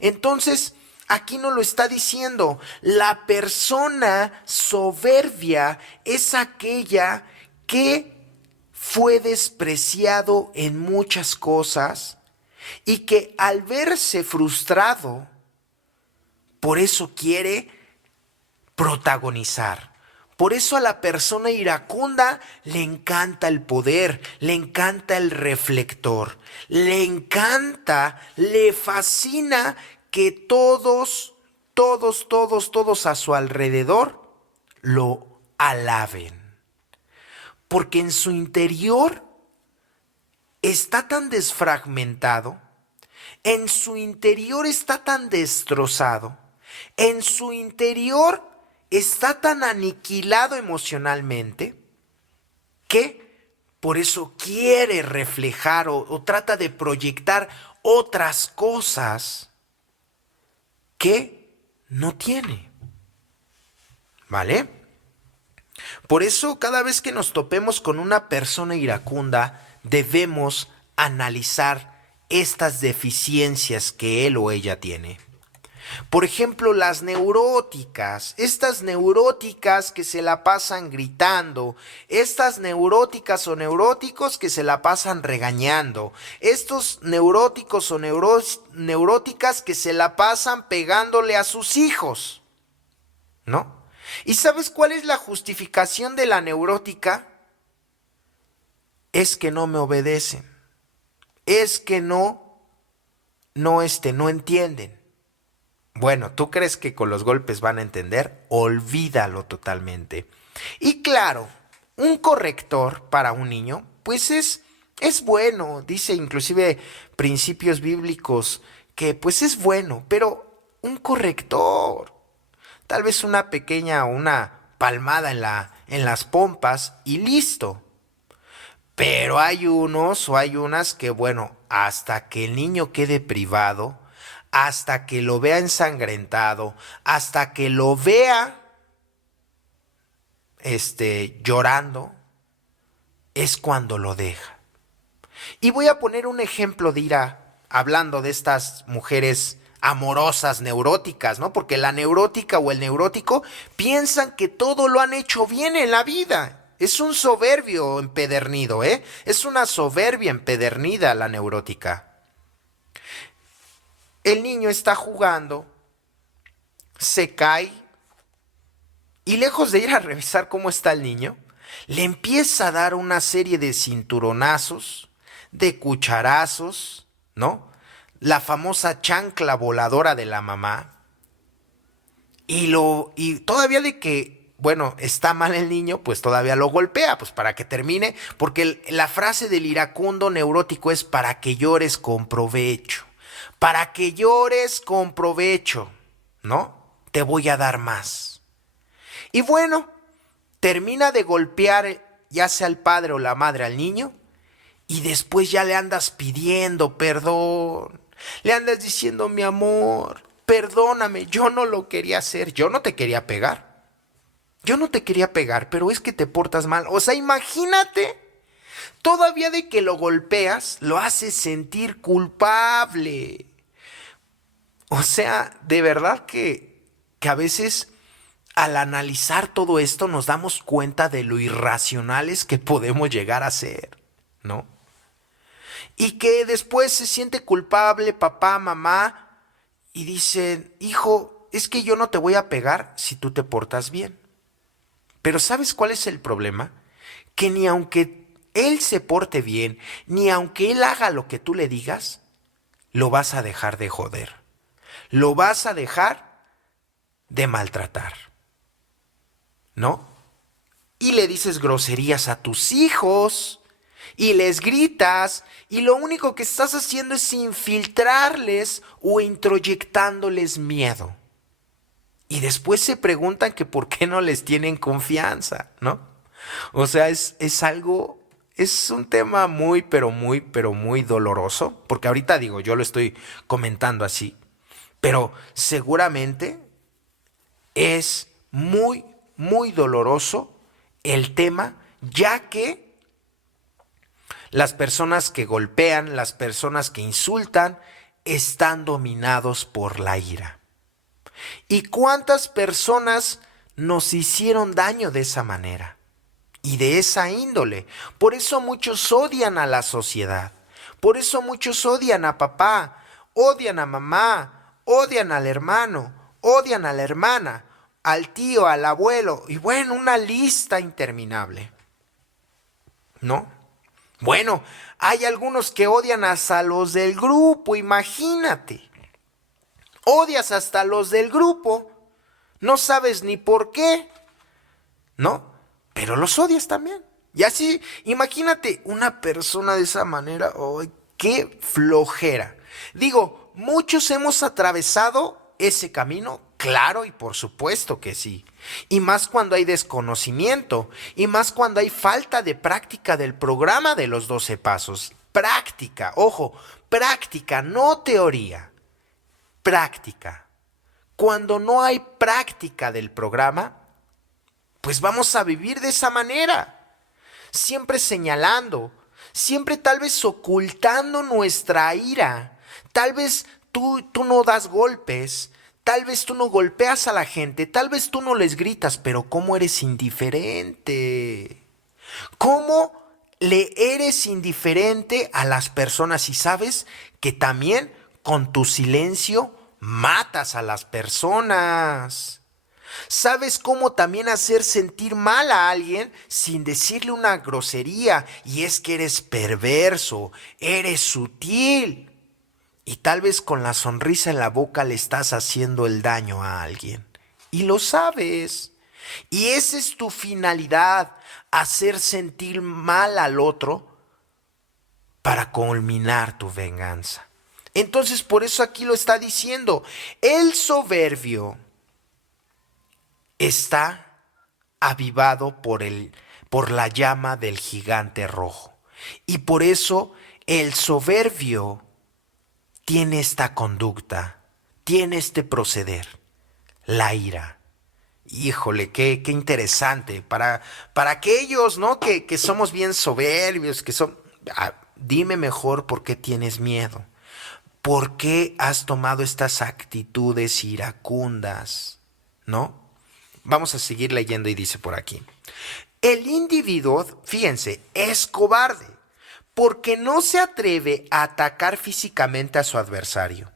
Entonces, aquí nos lo está diciendo, la persona soberbia es aquella que fue despreciado en muchas cosas y que al verse frustrado, por eso quiere protagonizar. Por eso a la persona iracunda le encanta el poder, le encanta el reflector, le encanta, le fascina que todos a su alrededor lo alaben. Porque en su interior está tan desfragmentado, en su interior está tan destrozado, en su interior está tan aniquilado emocionalmente, que por eso quiere reflejar o trata de proyectar otras cosas que no tiene. ¿Vale? Por eso cada vez que nos topemos con una persona iracunda, debemos analizar estas deficiencias que él o ella tiene. Por ejemplo, las neuróticas, estas neuróticas que se la pasan gritando, estas neuróticas o neuróticos que se la pasan regañando, estos neuróticos o neuróticas que se la pasan pegándole a sus hijos, ¿no? ¿Y sabes cuál es la justificación de la neurótica? Es que no me obedecen. Es que no entienden. Bueno, ¿tú crees que con los golpes van a entender? Olvídalo totalmente. Y claro, un corrector para un niño, pues es bueno. Dice inclusive principios bíblicos que pues es bueno, pero un corrector. Tal vez una pequeña o una palmada en las pompas y listo. Pero hay unos o hay unas que, bueno, hasta que el niño quede privado, hasta que lo vea ensangrentado, hasta que lo vea llorando, es cuando lo deja. Y voy a poner un ejemplo de ira, hablando de estas mujeres amorosas, neuróticas, ¿no? Porque la neurótica o el neurótico piensan que todo lo han hecho bien en la vida. Es un soberbio empedernido, ¿eh? Es una soberbia empedernida la neurótica. El niño está jugando, se cae y lejos de ir a revisar cómo está el niño, le empieza a dar una serie de cinturonazos, de cucharazos, ¿no? La famosa chancla voladora de la mamá. Y todavía de que, bueno, está mal el niño, pues todavía lo golpea, pues para que termine, porque la frase del iracundo neurótico es para que llores con provecho. Para que llores con provecho, ¿no? Te voy a dar más. Y bueno, termina de golpear ya sea el padre o la madre al niño, y después ya le andas pidiendo perdón. Le andas diciendo, mi amor, perdóname, yo no lo quería hacer, yo no te quería pegar. Yo no te quería pegar, pero es que te portas mal. O sea, imagínate, todavía de que lo golpeas, lo haces sentir culpable. O sea, de verdad que a veces al analizar todo esto nos damos cuenta de lo irracionales que podemos llegar a ser, ¿no? Y que después se siente culpable papá, mamá, y dicen, hijo, es que yo no te voy a pegar si tú te portas bien. Pero ¿sabes cuál es el problema? Que ni aunque él se porte bien, ni aunque él haga lo que tú le digas, lo vas a dejar de joder. Lo vas a dejar de maltratar, ¿no? Y le dices groserías a tus hijos, y les gritas, y lo único que estás haciendo es infiltrarles o introyectándoles miedo. Y después se preguntan que por qué no les tienen confianza, ¿no? O sea, es algo, es un tema muy, pero muy doloroso, porque ahorita digo, yo lo estoy comentando así, pero seguramente es muy doloroso el tema, ya que las personas que golpean, las personas que insultan, están dominados por la ira. ¿Y cuántas personas nos hicieron daño de esa manera? Y de esa índole. Por eso muchos odian a la sociedad. Por eso muchos odian a papá, odian a mamá, odian al hermano, odian a la hermana, al tío, al abuelo. Y bueno, una lista interminable, ¿no? Bueno, hay algunos que odian hasta los del grupo, imagínate. Odias hasta los del grupo. No sabes ni por qué, ¿no? Pero los odias también. Y así, imagínate una persona de esa manera. ¡Ay, qué flojera! Digo, muchos hemos atravesado ese camino, claro, y por supuesto que sí. Y más cuando hay desconocimiento, y más cuando hay falta de práctica del programa de los 12 pasos. Práctica, ojo, práctica, no teoría. Práctica. Cuando no hay práctica del programa, pues vamos a vivir de esa manera, siempre señalando, siempre tal vez ocultando nuestra ira. Tal vez tú no das golpes, tal vez tú no golpeas a la gente, tal vez tú no les gritas, pero ¿cómo eres indiferente? ¿Cómo le eres indiferente a las personas? Y sabes que también con tu silencio matas a las personas. ¿Sabes cómo también hacer sentir mal a alguien sin decirle una grosería? Y es que eres perverso, eres sutil. Y tal vez con la sonrisa en la boca le estás haciendo el daño a alguien. Y lo sabes. Y esa es tu finalidad, hacer sentir mal al otro para culminar tu venganza. Entonces por eso aquí lo está diciendo. El soberbio está avivado por la llama del gigante rojo. Y por eso el soberbio tiene esta conducta, tiene este proceder, la ira. Híjole, qué interesante. Para aquellos, ¿no? Que somos bien soberbios, que son... dime mejor por qué tienes miedo. ¿Por qué has tomado estas actitudes iracundas? ¿No? Vamos a seguir leyendo y dice por aquí. El individuo, fíjense, es cobarde porque no se atreve a atacar físicamente a su adversario.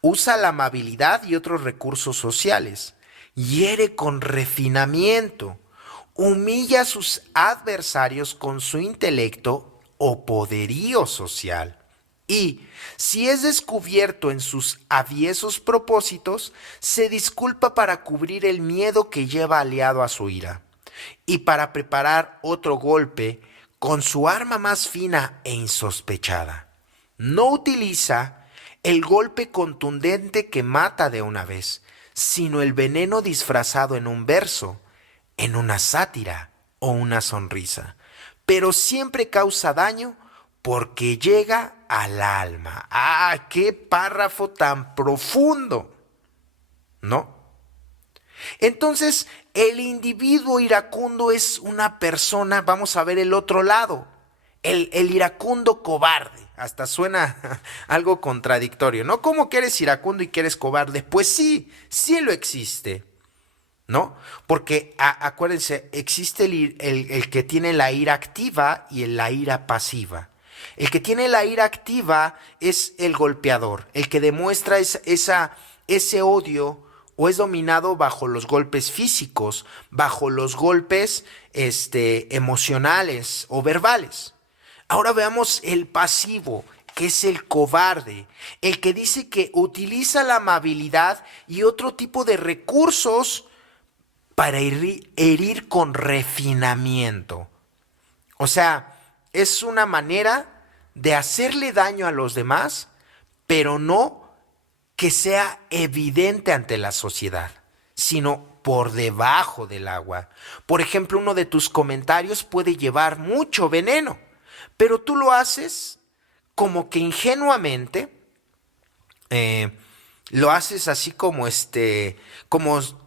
Usa la amabilidad y otros recursos sociales. Hiere con refinamiento. Humilla a sus adversarios con su intelecto o poderío social. Y, si es descubierto en sus aviesos propósitos, se disculpa para cubrir el miedo que lleva aliado a su ira, y para preparar otro golpe con su arma más fina e insospechada. No utiliza el golpe contundente que mata de una vez, sino el veneno disfrazado en un verso, en una sátira o una sonrisa, pero siempre causa daño porque llega al alma. ¡Ah, qué párrafo tan profundo! ¿no? Entonces, el individuo iracundo es una persona, vamos a ver el otro lado, el iracundo cobarde. Hasta suena algo contradictorio, ¿no? ¿Cómo que eres iracundo y que eres cobarde? Pues sí, sí lo existe, ¿no? Porque acuérdense, existe el que tiene la ira activa y la ira pasiva. El que tiene la ira activa es el golpeador, el que demuestra ese odio o es dominado bajo los golpes físicos, bajo los golpes emocionales o verbales. Ahora veamos el pasivo, que es el cobarde, el que dice que utiliza la amabilidad y otro tipo de recursos para herir con refinamiento. O sea, es una manera de hacerle daño a los demás, pero no que sea evidente ante la sociedad, sino por debajo del agua. Por ejemplo, uno de tus comentarios puede llevar mucho veneno, pero tú lo haces como que ingenuamente, lo haces así como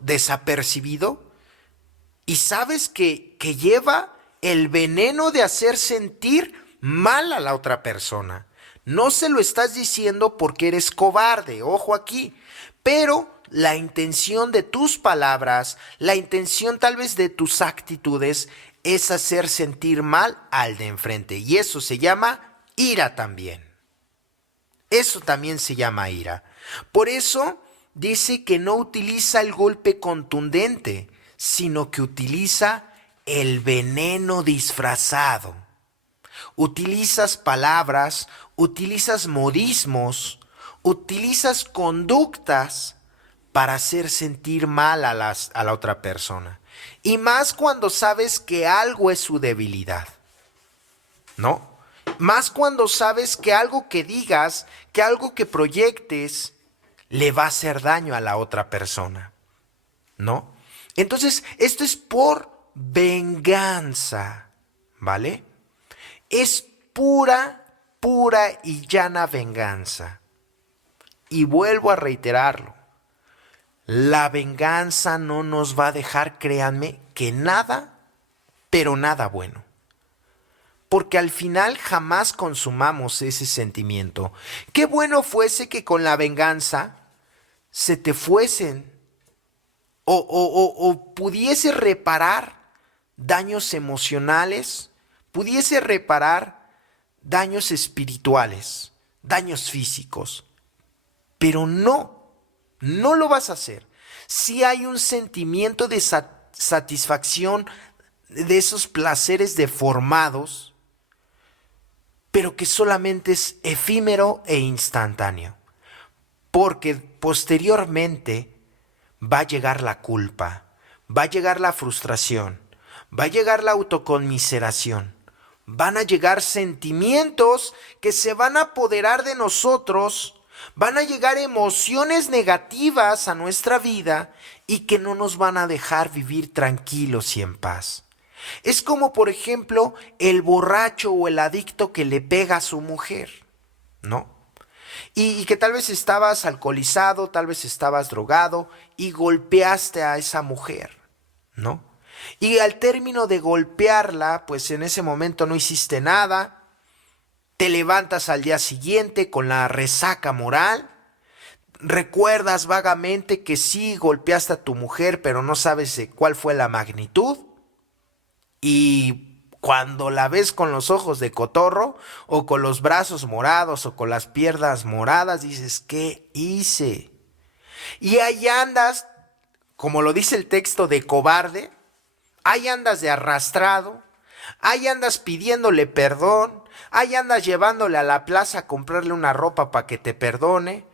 desapercibido, y sabes que lleva el veneno de hacer sentir mal a la otra persona. No se lo estás diciendo porque eres cobarde, ojo aquí, pero la intención de tus palabras, la intención tal vez de tus actitudes es hacer sentir mal al de enfrente, y eso se llama ira también. Eso también se llama ira. Por eso dice que no utiliza el golpe contundente, sino que utiliza el veneno disfrazado. Utilizas palabras, utilizas modismos, utilizas conductas para hacer sentir mal a la otra persona. Y más cuando sabes que algo es su debilidad, ¿no? Más cuando sabes que algo que digas, que algo que proyectes, le va a hacer daño a la otra persona, ¿no? Entonces, esto es por venganza, ¿vale? Es pura y llana venganza. Y vuelvo a reiterarlo. La venganza no nos va a dejar, créanme, que nada, pero nada bueno. Porque al final jamás consumamos ese sentimiento. Qué bueno fuese que con la venganza se te fuesen o pudiese reparar daños emocionales, pudiese reparar daños espirituales, daños físicos. Pero no lo vas a hacer. Si hay un sentimiento de satisfacción de esos placeres deformados, pero que solamente es efímero e instantáneo. Porque posteriormente va a llegar la culpa, va a llegar la frustración, va a llegar la autoconmiseración, van a llegar sentimientos que se van a apoderar de nosotros, van a llegar emociones negativas a nuestra vida y que no nos van a dejar vivir tranquilos y en paz. Es como, por ejemplo, el borracho o el adicto que le pega a su mujer, ¿no? Y que tal vez estabas alcoholizado, tal vez estabas drogado y golpeaste a esa mujer, ¿no? Y al término de golpearla, pues en ese momento no hiciste nada, te levantas al día siguiente con la resaca moral, recuerdas vagamente que sí golpeaste a tu mujer, pero no sabes cuál fue la magnitud. Y cuando la ves con los ojos de cotorro, o con los brazos morados, o con las piernas moradas, dices, ¿qué hice? Y ahí andas, como lo dice el texto, de cobarde, ahí andas de arrastrado, ahí andas pidiéndole perdón, ahí andas llevándole a la plaza a comprarle una ropa para que te perdone.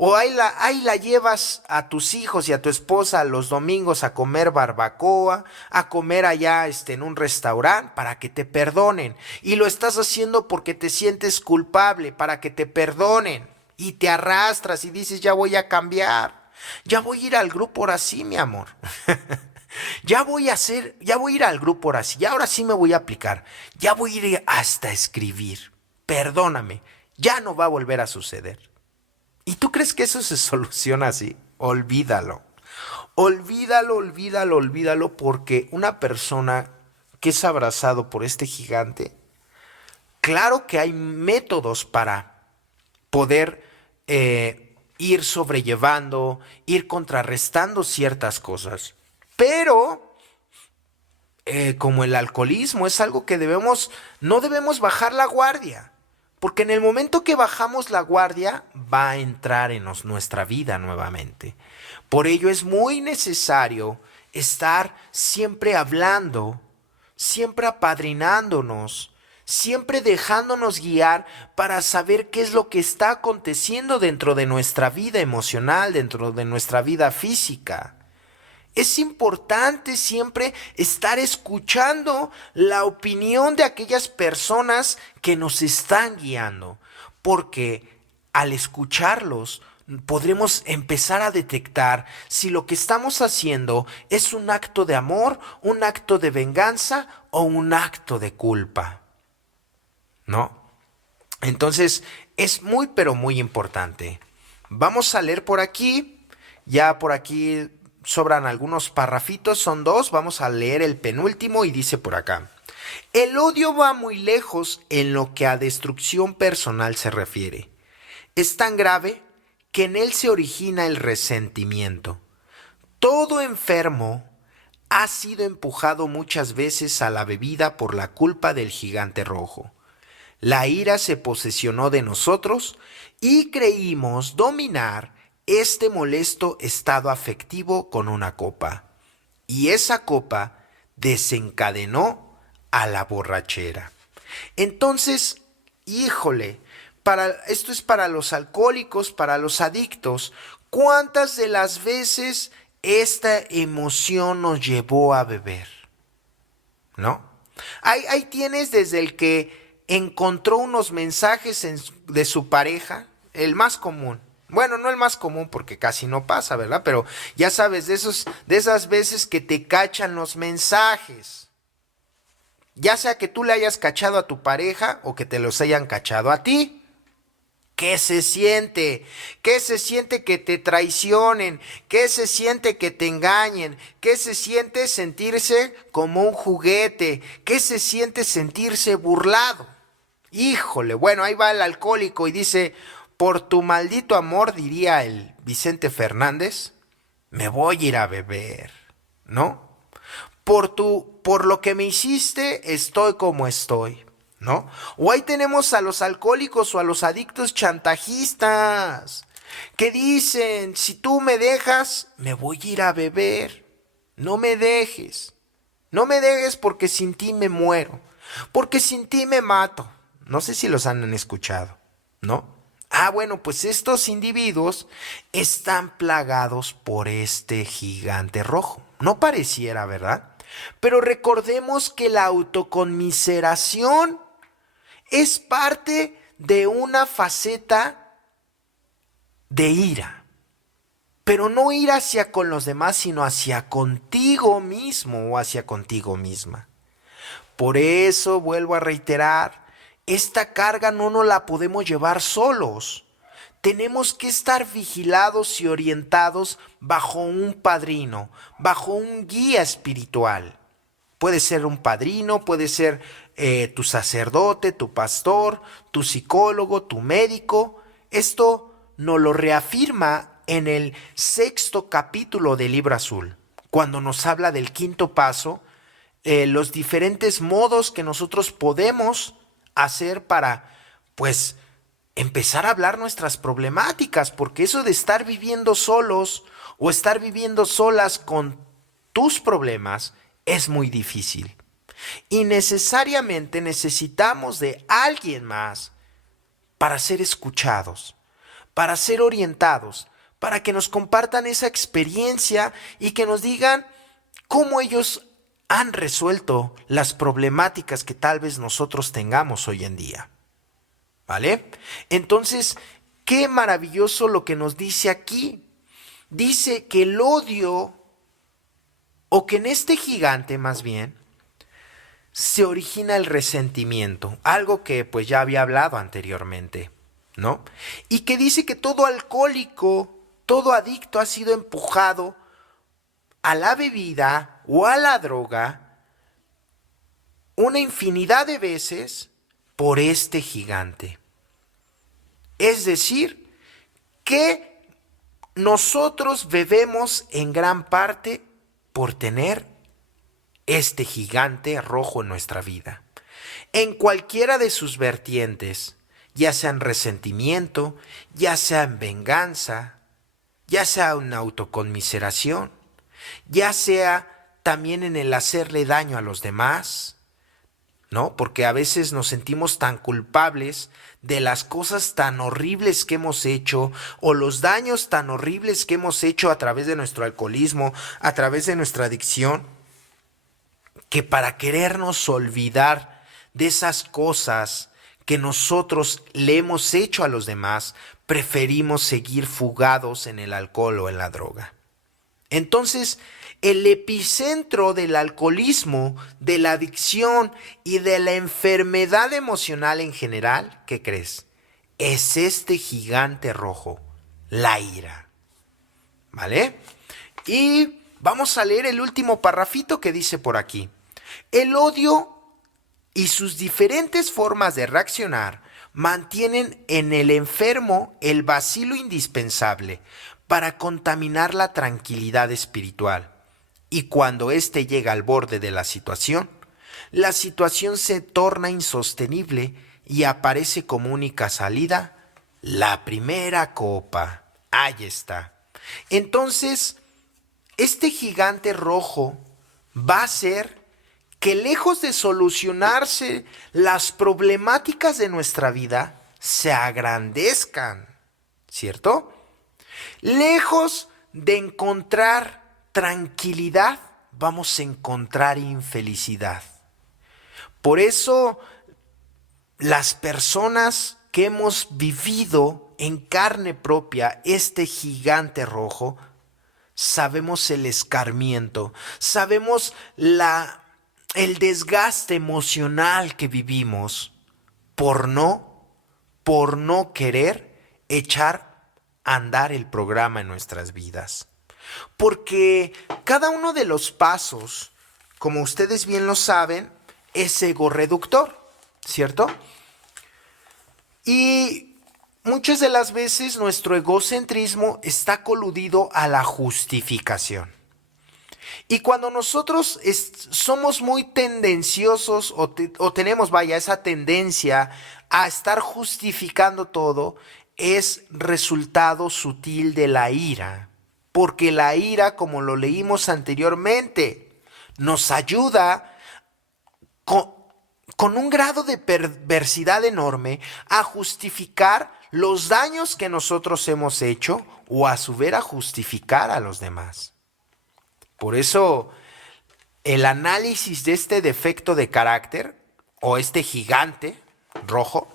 O ahí la llevas a tus hijos y a tu esposa los domingos a comer barbacoa, a comer allá en un restaurante para que te perdonen. Y lo estás haciendo porque te sientes culpable, para que te perdonen. Y te arrastras y dices, ya voy a cambiar. Ya voy a ir al grupo ahora sí, mi amor. Ya voy a ir al grupo ahora sí. Ya ahora sí me voy a aplicar. Ya voy a ir hasta escribir. Perdóname. Ya no va a volver a suceder. ¿Y tú crees que eso se soluciona así? Olvídalo. Olvídalo, olvídalo, olvídalo, porque una persona que es abrazado por este gigante, claro que hay métodos para poder ir sobrellevando, ir contrarrestando ciertas cosas. Pero, como el alcoholismo, es algo que no debemos bajar la guardia. Porque en el momento que bajamos la guardia, va a entrar en nuestra vida nuevamente. Por ello es muy necesario estar siempre hablando, siempre apadrinándonos, siempre dejándonos guiar para saber qué es lo que está aconteciendo dentro de nuestra vida emocional, dentro de nuestra vida física. Es importante siempre estar escuchando la opinión de aquellas personas que nos están guiando, porque al escucharlos podremos empezar a detectar si lo que estamos haciendo es un acto de amor, un acto de venganza o un acto de culpa, ¿no? Entonces es muy pero muy importante. Vamos a leer por aquí, ya por aquí sobran algunos parrafitos, son dos, vamos a leer el penúltimo y dice por acá: el odio va muy lejos en lo que a destrucción personal se refiere. Es tan grave que en él se origina el resentimiento. Todo enfermo ha sido empujado muchas veces a la bebida por la culpa del gigante rojo. La ira se posesionó de nosotros y creímos dominar este molesto estado afectivo con una copa. Y esa copa desencadenó a la borrachera. Entonces, híjole, esto es para los alcohólicos, para los adictos. ¿Cuántas de las veces esta emoción nos llevó a beber? ¿No? Ahí tienes desde el que encontró unos mensajes de su pareja, el más común. Bueno, no el más común porque casi no pasa, ¿verdad? Pero ya sabes, de esas veces que te cachan los mensajes. Ya sea que tú le hayas cachado a tu pareja o que te los hayan cachado a ti. ¿Qué se siente? ¿Qué se siente que te traicionen? ¿Qué se siente que te engañen? ¿Qué se siente sentirse como un juguete? ¿Qué se siente sentirse burlado? Híjole, bueno, ahí va el alcohólico y dice: por tu maldito amor, diría el Vicente Fernández, me voy a ir a beber, ¿no? Por lo que me hiciste, estoy como estoy, ¿no? O ahí tenemos a los alcohólicos o a los adictos chantajistas que dicen: si tú me dejas, me voy a ir a beber. No me dejes. No me dejes porque sin ti me muero. Porque sin ti me mato. No sé si los han escuchado, ¿no? Ah, bueno, pues estos individuos están plagados por este gigante rojo. No pareciera, ¿verdad? Pero recordemos que la autoconmiseración es parte de una faceta de ira. Pero no ir hacia con los demás, sino hacia contigo mismo o hacia contigo misma. Por eso vuelvo a reiterar, esta carga no nos la podemos llevar solos. Tenemos que estar vigilados y orientados bajo un padrino, bajo un guía espiritual. Puede ser un padrino, puede ser tu sacerdote, tu pastor, tu psicólogo, tu médico. Esto nos lo reafirma en el 6.º capítulo del Libro Azul, cuando nos habla del quinto paso, los diferentes modos que nosotros podemos hacer para, pues, empezar a hablar nuestras problemáticas, porque eso de estar viviendo solos o estar viviendo solas con tus problemas es muy difícil. Y necesariamente necesitamos de alguien más para ser escuchados, para ser orientados, para que nos compartan esa experiencia y que nos digan cómo ellos han resuelto las problemáticas que tal vez nosotros tengamos hoy en día. ¿Vale? Entonces, qué maravilloso lo que nos dice aquí. Dice que el odio, o que en este gigante más bien, se origina el resentimiento, algo que pues ya había hablado anteriormente, ¿no? Y que dice que todo alcohólico, todo adicto ha sido empujado a la bebida o a la droga una infinidad de veces por este gigante. Es decir, que nosotros bebemos en gran parte por tener este gigante rojo en nuestra vida. En cualquiera de sus vertientes, ya sea en resentimiento, ya sea en venganza, ya sea en autoconmiseración, ya sea también en el hacerle daño a los demás, ¿no? Porque a veces nos sentimos tan culpables de las cosas tan horribles que hemos hecho o los daños tan horribles que hemos hecho a través de nuestro alcoholismo, a través de nuestra adicción, que para querernos olvidar de esas cosas que nosotros le hemos hecho a los demás, preferimos seguir fugados en el alcohol o en la droga. Entonces, el epicentro del alcoholismo, de la adicción y de la enfermedad emocional en general, ¿qué crees? Es este gigante rojo, la ira. ¿Vale? Y vamos a leer el último parrafito que dice por aquí. El odio y sus diferentes formas de reaccionar mantienen en el enfermo el bacilo indispensable para contaminar la tranquilidad espiritual. Y cuando éste llega al borde de la situación se torna insostenible y aparece como única salida la primera copa. Ahí está. Entonces, este gigante rojo va a ser que lejos de solucionarse las problemáticas de nuestra vida, se agrandezcan, ¿cierto? Lejos de encontrar tranquilidad, vamos a encontrar infelicidad. Por eso, las personas que hemos vivido en carne propia este gigante rojo, sabemos el escarmiento, sabemos el desgaste emocional que vivimos por no querer echar a andar el programa en nuestras vidas. Porque cada uno de los pasos, como ustedes bien lo saben, es egorreductor, ¿cierto? Y muchas de las veces nuestro egocentrismo está coludido a la justificación. Y cuando nosotros somos muy tendenciosos o tenemos, esa tendencia a estar justificando todo, es resultado sutil de la ira. Porque la ira, como lo leímos anteriormente, nos ayuda con un grado de perversidad enorme a justificar los daños que nosotros hemos hecho o a su vez a justificar a los demás. Por eso, el análisis de este defecto de carácter, o este gigante rojo,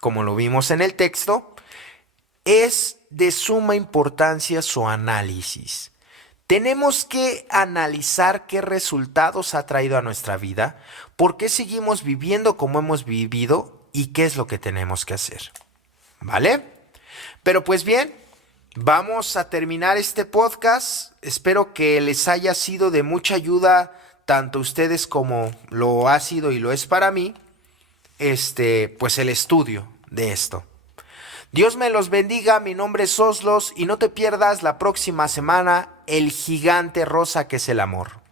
como lo vimos en el texto, es de suma importancia su análisis. Tenemos que analizar qué resultados ha traído a nuestra vida, por qué seguimos viviendo como hemos vivido y qué es lo que tenemos que hacer. ¿Vale? Pero pues bien, vamos a terminar este podcast. Espero que les haya sido de mucha ayuda, tanto a ustedes como lo ha sido y lo es para mí, pues el estudio de esto. Dios me los bendiga, mi nombre es Oslos y no te pierdas la próxima semana el gigante rosa que es el amor.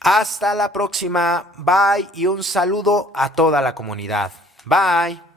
Hasta la próxima, bye y un saludo a toda la comunidad. Bye.